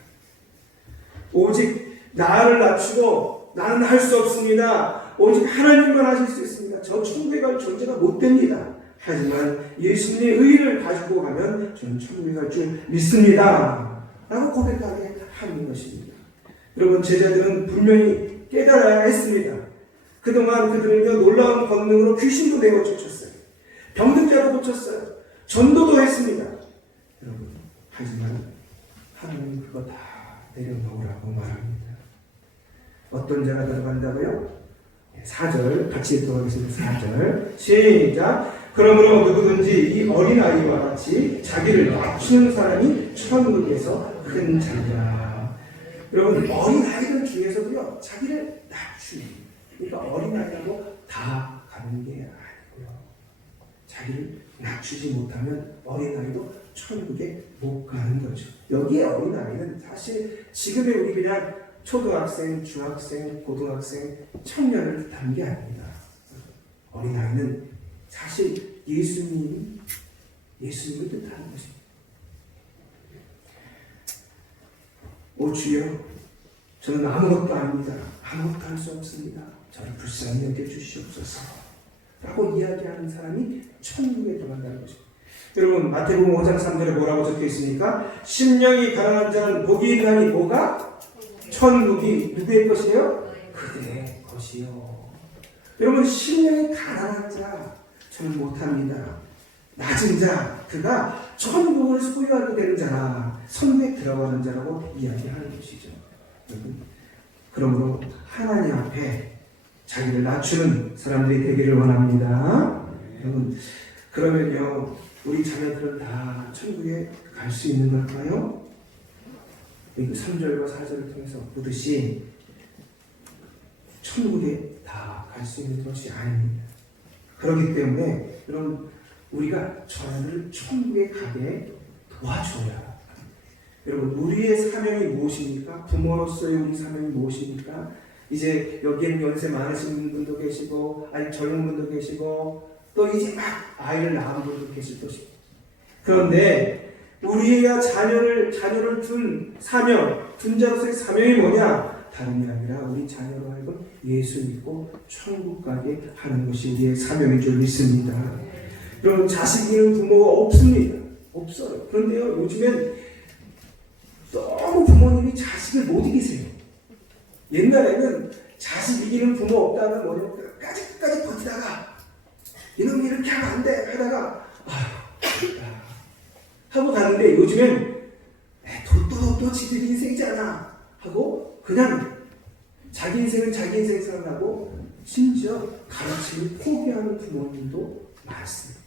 오직 나를 낮추고 나는 할 수 없습니다. 오직 하나님만 하실 수 있습니다. 저 천국에 갈 존재가 못 됩니다. 하지만 예수님의 의를 가지고 가면 저는 천국에 갈 줄 믿습니다. 라고 고백하게 하는 것입니다. 여러분 제자들은 분명히 깨달아야 했습니다. 그동안 그들은요 놀라운 권능으로 귀신도 내어 쫓았어요. 병든 자도 고쳤어요. 전도도 했습니다. 여러분 하지만 하나님 그거 다 내려놓으라고 말합니다. 어떤 자가 들어간다고요? 4절 같이 들어가겠습니다. 4절 시작. 그러므로 누구든지 이 어린아이와 같이 자기를 낮추는 사람이 천국에서 큰 자리라. 여러분 어린아이들 중에서도요 자기를 낮추는, 그러니까 어린아이라고 다 가는 게 아니고요, 자기를 낮추지 못하면 어린아이도 천국에 못 가는 거죠. 여기에 어린아이는 사실 지금의 우리 그냥 초등학생, 중학생, 고등학생, 청년을 뜻하는 게 아닙니다. 어린아이는 사실 예수님을 뜻하는 것입니다. 오 주여, 저는 아무것도 아닙니다. 아무것도 할 수 없습니다. 저를 불쌍히 여겨주시옵소서 라고 이야기하는 사람이 천국에 들어간다는 것입니다. 여러분 마태복음 5장 3절에 뭐라고 적혀 있습니까? 심령이 가난한 자는 복이 있나니 뭐가? 천국이 누구의 것이에요? 그들의 것이요. 여러분 심령이 가난한 자 저는 못합니다. 낮은 자 그가 천국을 소유하게 되는 자라, 선대에 들어가는 자라고 이야기하는 것이죠. 여러분 그러므로 하나님 앞에 자기를 낮추는 사람들이 되기를 원합니다. 여러분 그러면요 우리 자녀들은 다 천국에 갈 수 있는 걸까요? 3절과 4절을 통해서 보듯이 천국에 다 갈 수 있는 것이 아닙니다. 그렇기 때문에 여러분 우리가 자녀들을 천국에 가게 도와줘야. 여러분 우리의 사명이 무엇입니까? 부모로서의 우리 사명이 무엇입니까? 이제 여기에는 연세 많으신 분도 계시고 아니 젊은 분도 계시고 또 이제 막 아이를 낳은 분도 계실 것입니다. 그런데 우리의 자녀를 둔 사명, 둔 자로서의 사명이 뭐냐? 다름이 아니라 우리 자녀로 하여금 예수 믿고 천국 가게 하는 것이 우리의 사명인 줄 믿습니다. 여러분 자식 있는 부모가 없습니다. 없어요. 그런데요 요즘엔 너무 부모님이 자식을 못 이기세요. 옛날에는 자식 이기는 부모 없다면 뭐냐면 끝까지 버티다가 이놈이 이렇게 하면 안 돼 하다가 하고 가는데 요즘엔 또 지들 인생이잖아 하고 그냥 자기 인생은 자기 인생 살아가고 심지어 가르침을 포기하는 부모님도 많습니다.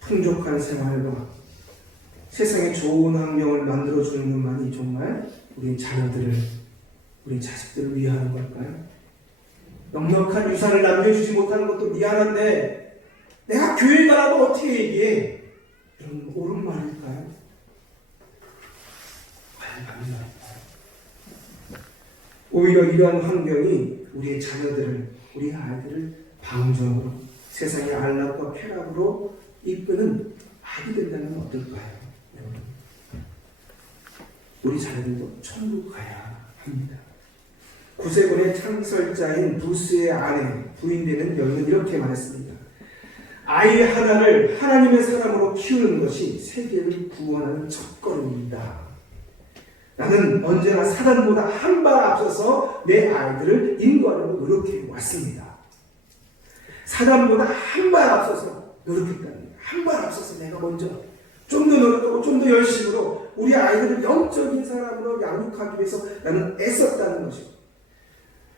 풍족한 생활과 세상에 좋은 환경을 만들어주는 것만이 정말 우리 자녀들을, 우리 자식들을 위하는 걸까요? 넉넉한 유산을 남겨주지 못하는 것도 미안한데 내가 교회 가라고 어떻게 얘기해? 이런 옳은 말일까요? 과연 맞는 말일까요? 오히려 이러한 환경이 우리의 자녀들을, 우리 아이들을 방종으로 세상의 안락과 쾌락으로 이끄는 악이 된다면 어떨까요? 우리 자녀들도 천국 가야 합니다. 구세군의 창설자인 부스의 아내, 부인되는 여인은 이렇게 말했습니다. 아이 하나를 하나님의 사람으로 키우는 것이 세계를 구원하는 첫걸음입니다. 나는 언제나 사단보다 한 발 앞서서 내 아이들을 인도하려고 노력해 왔습니다. 사단보다 한 발 앞서서 노력했답니다. 한 발 앞서서 내가 먼저 좀 더 노력하고 좀 더 열심으로 우리 아이들을 영적인 사람으로 양육하기 위해서 나는 애썼다는 것입니다.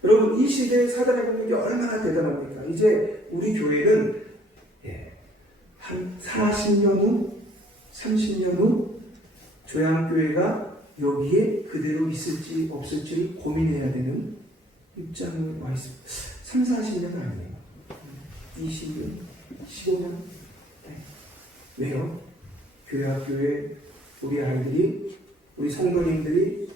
여러분 이 시대에 사단의 공격이 얼마나 대단합니까? 이제 우리 교회는 한 40년 후, 30년 후 조양교회가 여기에 그대로 있을지 없을지 고민해야 되는 입장에 와 있습니다. 3, 40년 아니에요. 20년, 15년. 왜요? 교회 학교에 우리 아이들이, 우리 성도님들이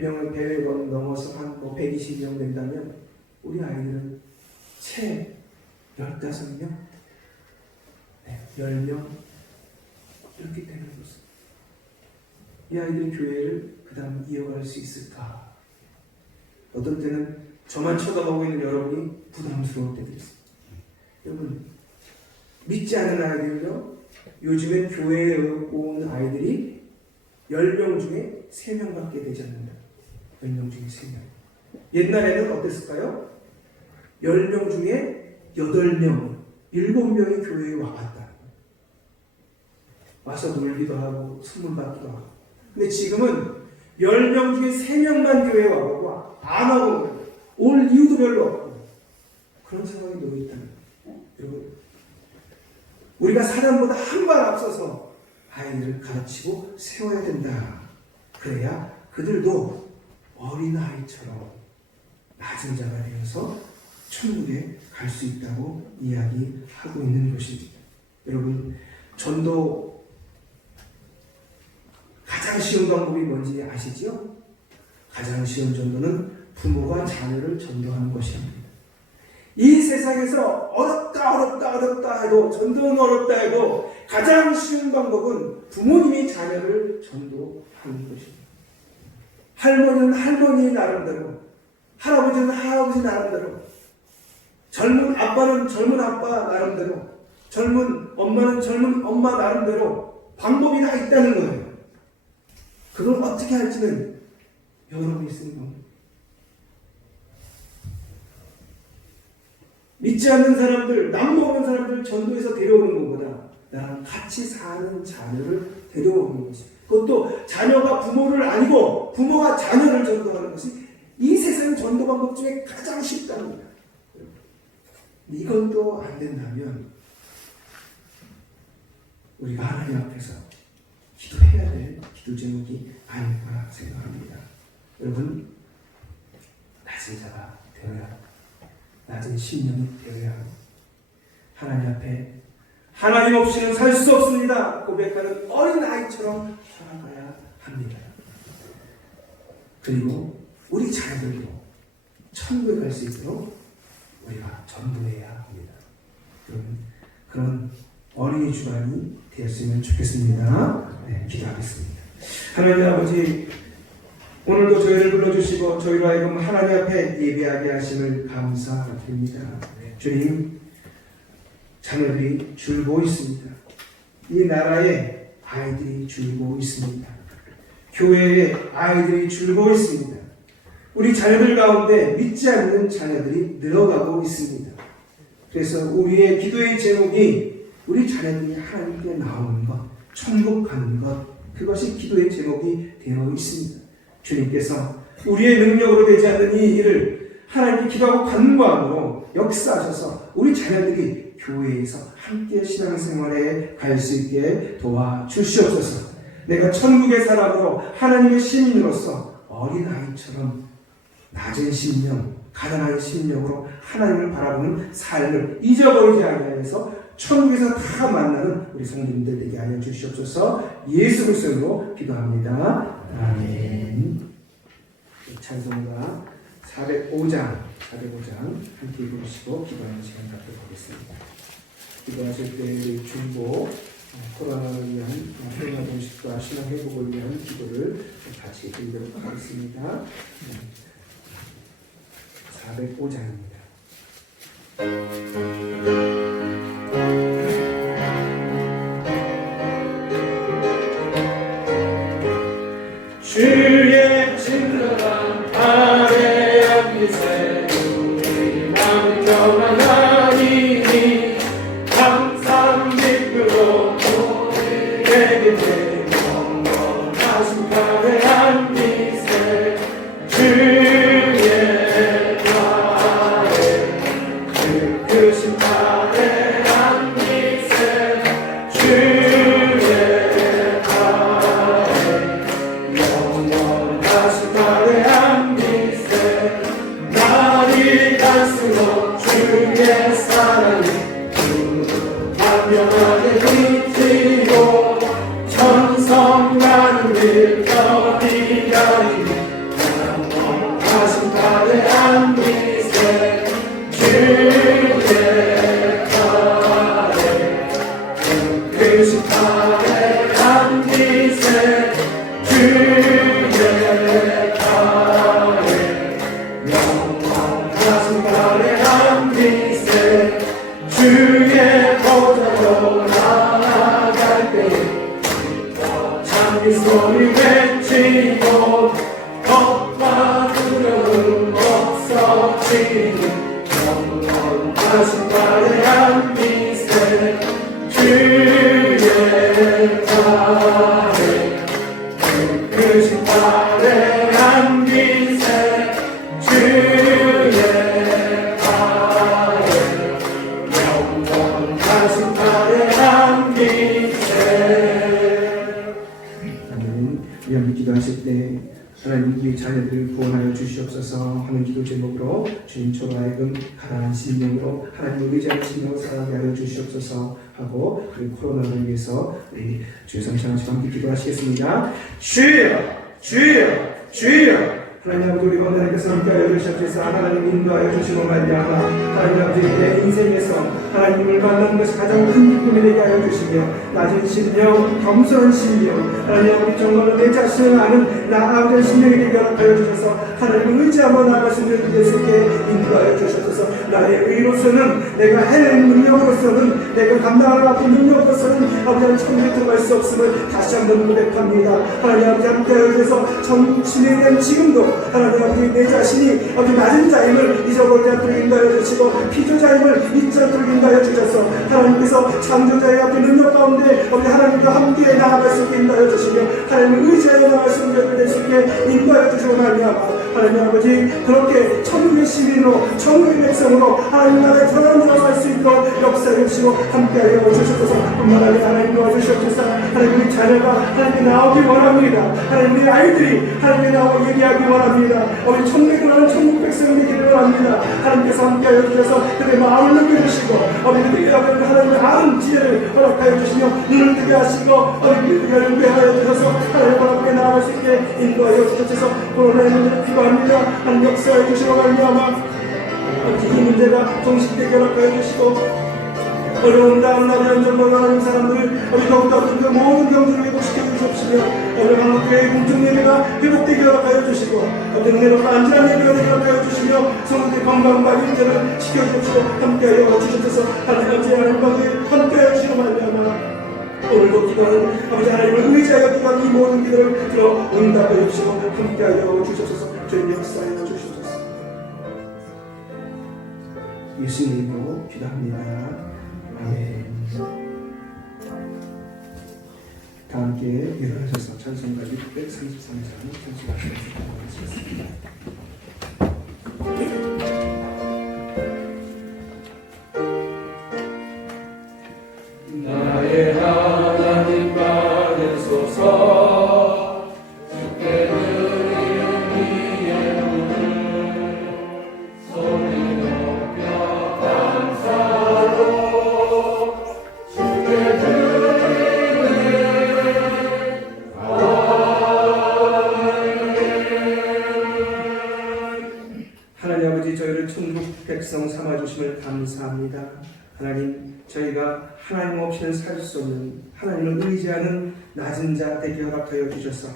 100명 넘어서 한 120명 된다면 우리 아이들은 채 15명, 10명 이렇게 되는 것은 이 아이들이 교회를 그 다음 이어갈 수 있을까? 어떤 때는 저만 쳐다보고 있는 여러분이 부담스러울 때도 있습니다. 여러분, 믿지 않은 아이들은요, 요즘엔 교회에 온 아이들이 10명 중에 3명밖에 되지 않는다. 10명 중에 3명. 옛날에는 어땠을까요? 10명 중에 8명, 7명이 교회에 와봤다. 와서 놀기도 하고 선물 받기도 하고. 근데 지금은 10명 중에 3명만 교회에 와보고 안 하고 올 이유도 별로 없고 그런 상황이 놓여 있다는 거예요. 여러분, 우리가 사람보다 한 발 앞서서 아이들을 가르치고 세워야 된다. 그래야 그들도 어린아이처럼 낮은 자가 되어서 천국에 갈 수 있다고 이야기하고 있는 것입니다. 여러분, 전도 가장 쉬운 방법이 뭔지 아시죠? 가장 쉬운 전도는 부모가 자녀를 전도하는 것입니다. 이 세상에서 어렵다 해도, 전도는 어렵다 해도 가장 쉬운 방법은 부모님이 자녀를 전도하는 것입니다. 할머니는 할머니 나름대로, 할아버지는 할아버지 나름대로, 젊은 아빠는 젊은 아빠 나름대로, 젊은 엄마는 젊은 엄마 나름대로 방법이 다 있다는 거예요. 그걸 어떻게 할지는 여러분이 쓰는 겁니다. 믿지 않는 사람들, 남모르는 사람들 전도해서 데려오는 것보다 나랑 같이 사는 자녀를 데려오는 것이, 그것도 자녀가 부모를 아니고 부모가 자녀를 전도하는 것이 이 세상 전도 방법 중에 가장 쉽답니다. 이것도 안 된다면 우리가 하나님 앞에서 기도해야 될 기도 제목이 아닐까 생각합니다. 여러분, 낮은 자가 되어야, 낮은 심령이 되어야 하고, 하나님 앞에 하나님 없이는 살 수 없습니다 고백하는 어린아이처럼 살아가야 합니다. 그리고 우리 자녀들도 천국에 갈 수 있도록 우리가 전도해야 합니다. 그런 어린이 주간이 되었으면 좋겠습니다. 네, 기도하겠습니다. 하나님 아버지, 오늘도 저희를 불러주시고 저희로 하여금 하나님 앞에 예배하게 하심을 감사드립니다. 주님, 자녀들이 줄고 있습니다. 이 나라에 아이들이 줄고 있습니다. 교회에 아이들이 줄고 있습니다. 우리 자녀들 가운데 믿지 않는 자녀들이 늘어가고 있습니다. 그래서 우리의 기도의 제목이 우리 자녀들이 하나님께 나오는 것, 천국 가는 것, 그것이 기도의 제목이 되어 있습니다. 주님께서 우리의 능력으로 되지 않는 이 일을 하나님께 기도하고 간구함으로 역사하셔서 우리 자녀들이 교회에서 함께 신앙생활에 갈 수 있게 도와주시옵소서. 내가 천국의 사람으로 하나님의 시민으로서 어린아이처럼 낮은 심령, 가난한 심령으로 하나님을 바라보는 삶을 잊어버리지 않아서 천국에서 다 만나는 우리 성도님들 되게 하여 주시옵소서. 예수 그리스도로 기도합니다. 아멘. 찬송가 405장 함께 부르시고 기도하는 시간 갖도록 하겠습니다. 기도하실 때 중보, 코로나를 위한 평화 종식과 신앙 회복을 위한 기도를 같이 드리도록 하겠습니다. 405장입니다. 주의 진노한 아래한 빛에 우리 맘 평안하니 항상 기쁘로 우리에게 영원하신 아래한 빛에 주의 아래 크신 아래한 빛에 주의 영원하신 아래한 빛에 날이 갈수록 주의 사랑이 분명하게 비치고 천성 나는 일더 기다리니 주의 보좌로 나아갈 때 자기 소리 외치고 겁과 두려움 없어지는 영원하신 발에한 미세 주의 발에 크신 발에한 미세 주의 발에 영원하신 발에한 미세. 아멘. 위험히 기도하실 때 하나님 우리 자녀들을 구원하여 주시옵소서 하는 기도 제목으로 주님처럼 하여금 가난한 심령으로 하나님을 의지하는 심령으로 살아가게 하여 주시옵소서 하고 그리고 코로나를 위해서 우리 주여 성찬하시고 함께 기도하시겠습니다. 주여 주여 주여 하나님 아버지 우리 오늘께서 함께하여 주시옵소서. 하나님 인도하여 주시고 말미암아 하나님 아버지 내 인생에서 하나님을 만나는 것이 가장 큰 기쁨이 되게 하여 주시며 낮은 심령 겸손한 심령 하나님 아버지 정말로 내 자신을 아는 나 아버지의 심령이 되게 하여 주셔서 하나님을 의지하며 나아가시는 예수께 인도하여 주셔서 나의 의로서는 내가 해낸 능력으로서는 내가 감당하는 아픈 능력으로서는 아버지는 천국에 들어갈 수 없음을 다시 한번 고백합니다. 하나님 아버지 함께하여 주셔서 진행에 대한 지금도 하나님 아버지 내 자신이 아버지 낮은 자임을 잊어버리지 않도록 인도하여 주시고 피조자임을 잊지 않도록 인도하여 주셔서 하나님께서 창조자의 아버지 능력 가운데 아버지 하나님과 함께 나아갈 수 있게 인도하여 주시며 하나님을 의지하여 나아갈 수 있는 수 있게 인도하여 주시고 말미암아 하나님 아버지 그렇게 천국의 시민으로 천국의 백성으로 하나님 나라에 들어갈 수 있도록 역사해 주시고 함께하여 주시옵소서. 뿐만 아니라 하나님 도와주시옵소서. 하나님의 자녀가 하나님께 나오기 원합니다. 하나님의 아이들이 하나님께 나오고 얘기하기 원합니다. 우리 천국에 들어가는 천국 백성이 되기를 원합니다. 하나님께서 함께하여 주셔서 그들의 마음을 느껴주시고 그들이 하나님의 아는 지혜를 허락하여 주시며 눈을 뜨게 하시고 어린이들을 은혜하여 주셔서 하나님 앞에 나아갈 수 있게 인도하여 주셔서 코로나의 문제를 기도합니다. 하나님 역사해 주시고 말미암아 이 문제가 정식되게 허락하여 주시고 어려운 다음 날에 연전을 하는 사람들 우리 더욱더 그 모든 경주를 회복시켜 주시옵시며 오늘 한국교회 공중예배가 회복되게 허락하여 주시고 은혜로 안전한 예배가 되게 허락하여 주시며 성도의 건강과 인재를 지켜주시고 함께하여 주셔서 하나님 아버지 하나님과 함께하여 주시고 말미암아 오늘도 기도하는 아버지 하나님을 의지하여 기도하는 이 모든 기도를 들어 응답하여 주시고 함께하여 주셔서 저희 역사하여 주시옵소서. 예수님으로 기도합니다. 아멘. 다 함께 일어나셔서 찬송가 633장 찬송하시겠습니다. 나의 하나님 받으소서 주께 드리는 이의 문을 소리 높여 감사로 주께 드리는 하나님 아버지 저희를 천국 백성 삼아주심을 감사합니다. 하나님 저희가 하나님 없이는 살 수 없는 하나님을 의지하는 낮은 자 되게 허락하여 주셔서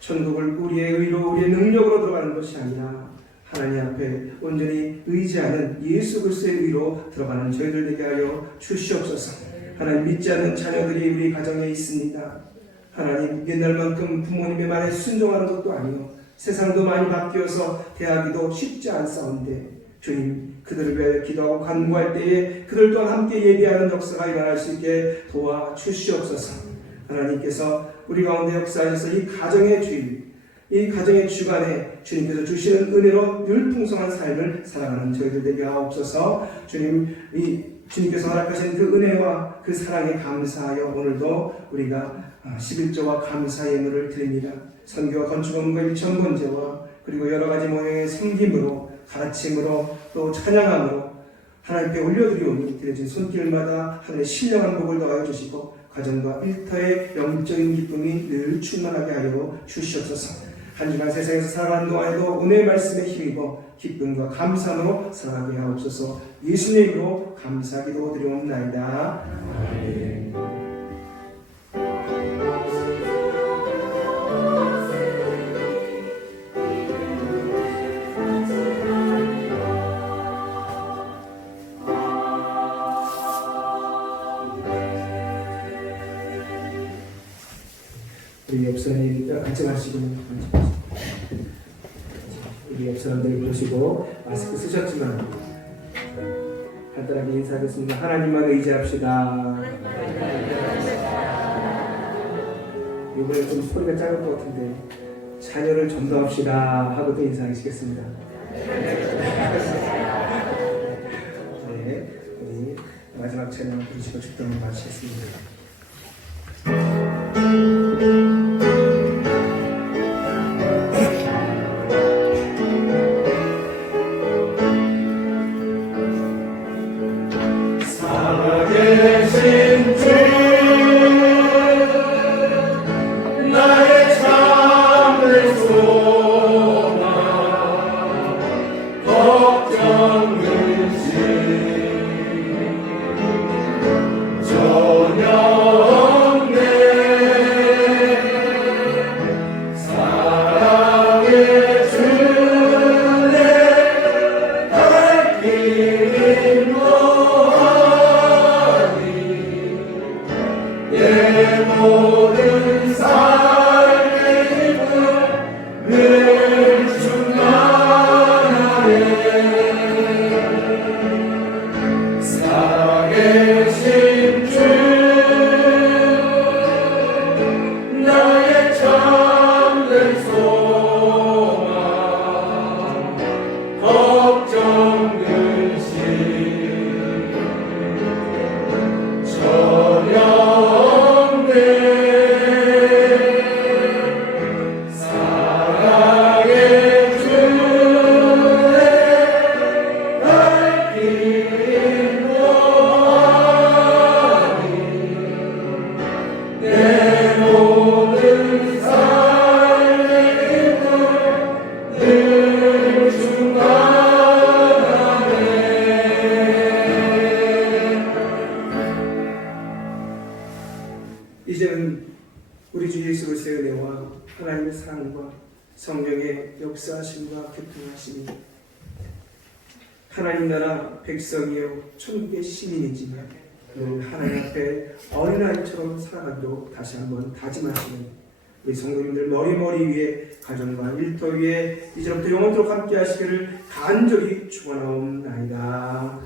천국을 우리의 의로 우리의 능력으로 들어가는 것이 아니라 하나님 앞에 온전히 의지하는 예수 그리스도의 의로 들어가는 저희들 되게 하여 주시옵소서. 하나님 믿지 않는 자녀들이 우리 가정에 있습니다. 하나님 옛날만큼 부모님의 말에 순종하는 것도 아니요 세상도 많이 바뀌어서 대하기도 쉽지 않사온데 주님 그들을 위해 기도하고 간구할 때에 그들 또한 함께 예배하는 역사가 일어날 수 있게 도와주시옵소서. 하나님께서 우리 가운데 역사하셔서 이 가정의 주인 이 가정의 주간에 주님께서 주시는 은혜로 율풍성한 삶을 살아가는 저희들 되게 하옵소서. 주님께서 허락하신 그 은혜와 그 사랑에 감사하여 오늘도 우리가 11조와 감사 예물을 드립니다. 선교와 건축원과 일천번제와 그리고 여러 가지 모양의 섬김으로 가르침으로 또 찬양함으로 하나님께 올려드리오니 드려진 손길마다 하늘의 신령한 복을 더하여 주시고 가정과 일터의 영적인 기쁨이 늘 충만하게 하여 주시옵소서. 한 주간 세상에서 살아가는 동안에도 은혜의 말씀에 힘입어 기쁨과 감사함으로 살아가게 하옵소서. 예수님의 이름으로 감사기도 드리옵나이다. 아멘. 우리 옆 사람이니까 같이 마시고 우리 옆 사람들 보시고 마스크 쓰셨지만 간단하게 인사하겠습니다. 하나님만 의지합시다. 이번에 좀 소리가 작은 것 같은데 자녀를 전도합시다 하고도 인사하시겠습니다. 네, 우리 마지막 찬양 부르시고 축도를 마치겠습니다. 살아계신 주 나의 참된 소망 걱정 근심 전혀 없네 사랑의 주내 갈 길인 내 모든 삶의 힘을 늘 충만하네 살아계신 주 나의 참된 소망 걱정 근심 전혀 이제는 우리 주 예수 그리스도의 은혜와 하나님의 사랑과 성령의 역사하심과 교통하심이 하나님 나라 백성이요 천국의 시민이지만 늘 하나님 앞에 어린아이처럼 살아가도록 다시 한번 다짐하시는 우리 성도님들 머리 위에 가정과 일터 위에 이제부터 영원토록 함께 하시기를 간절히 축원하옵나이다.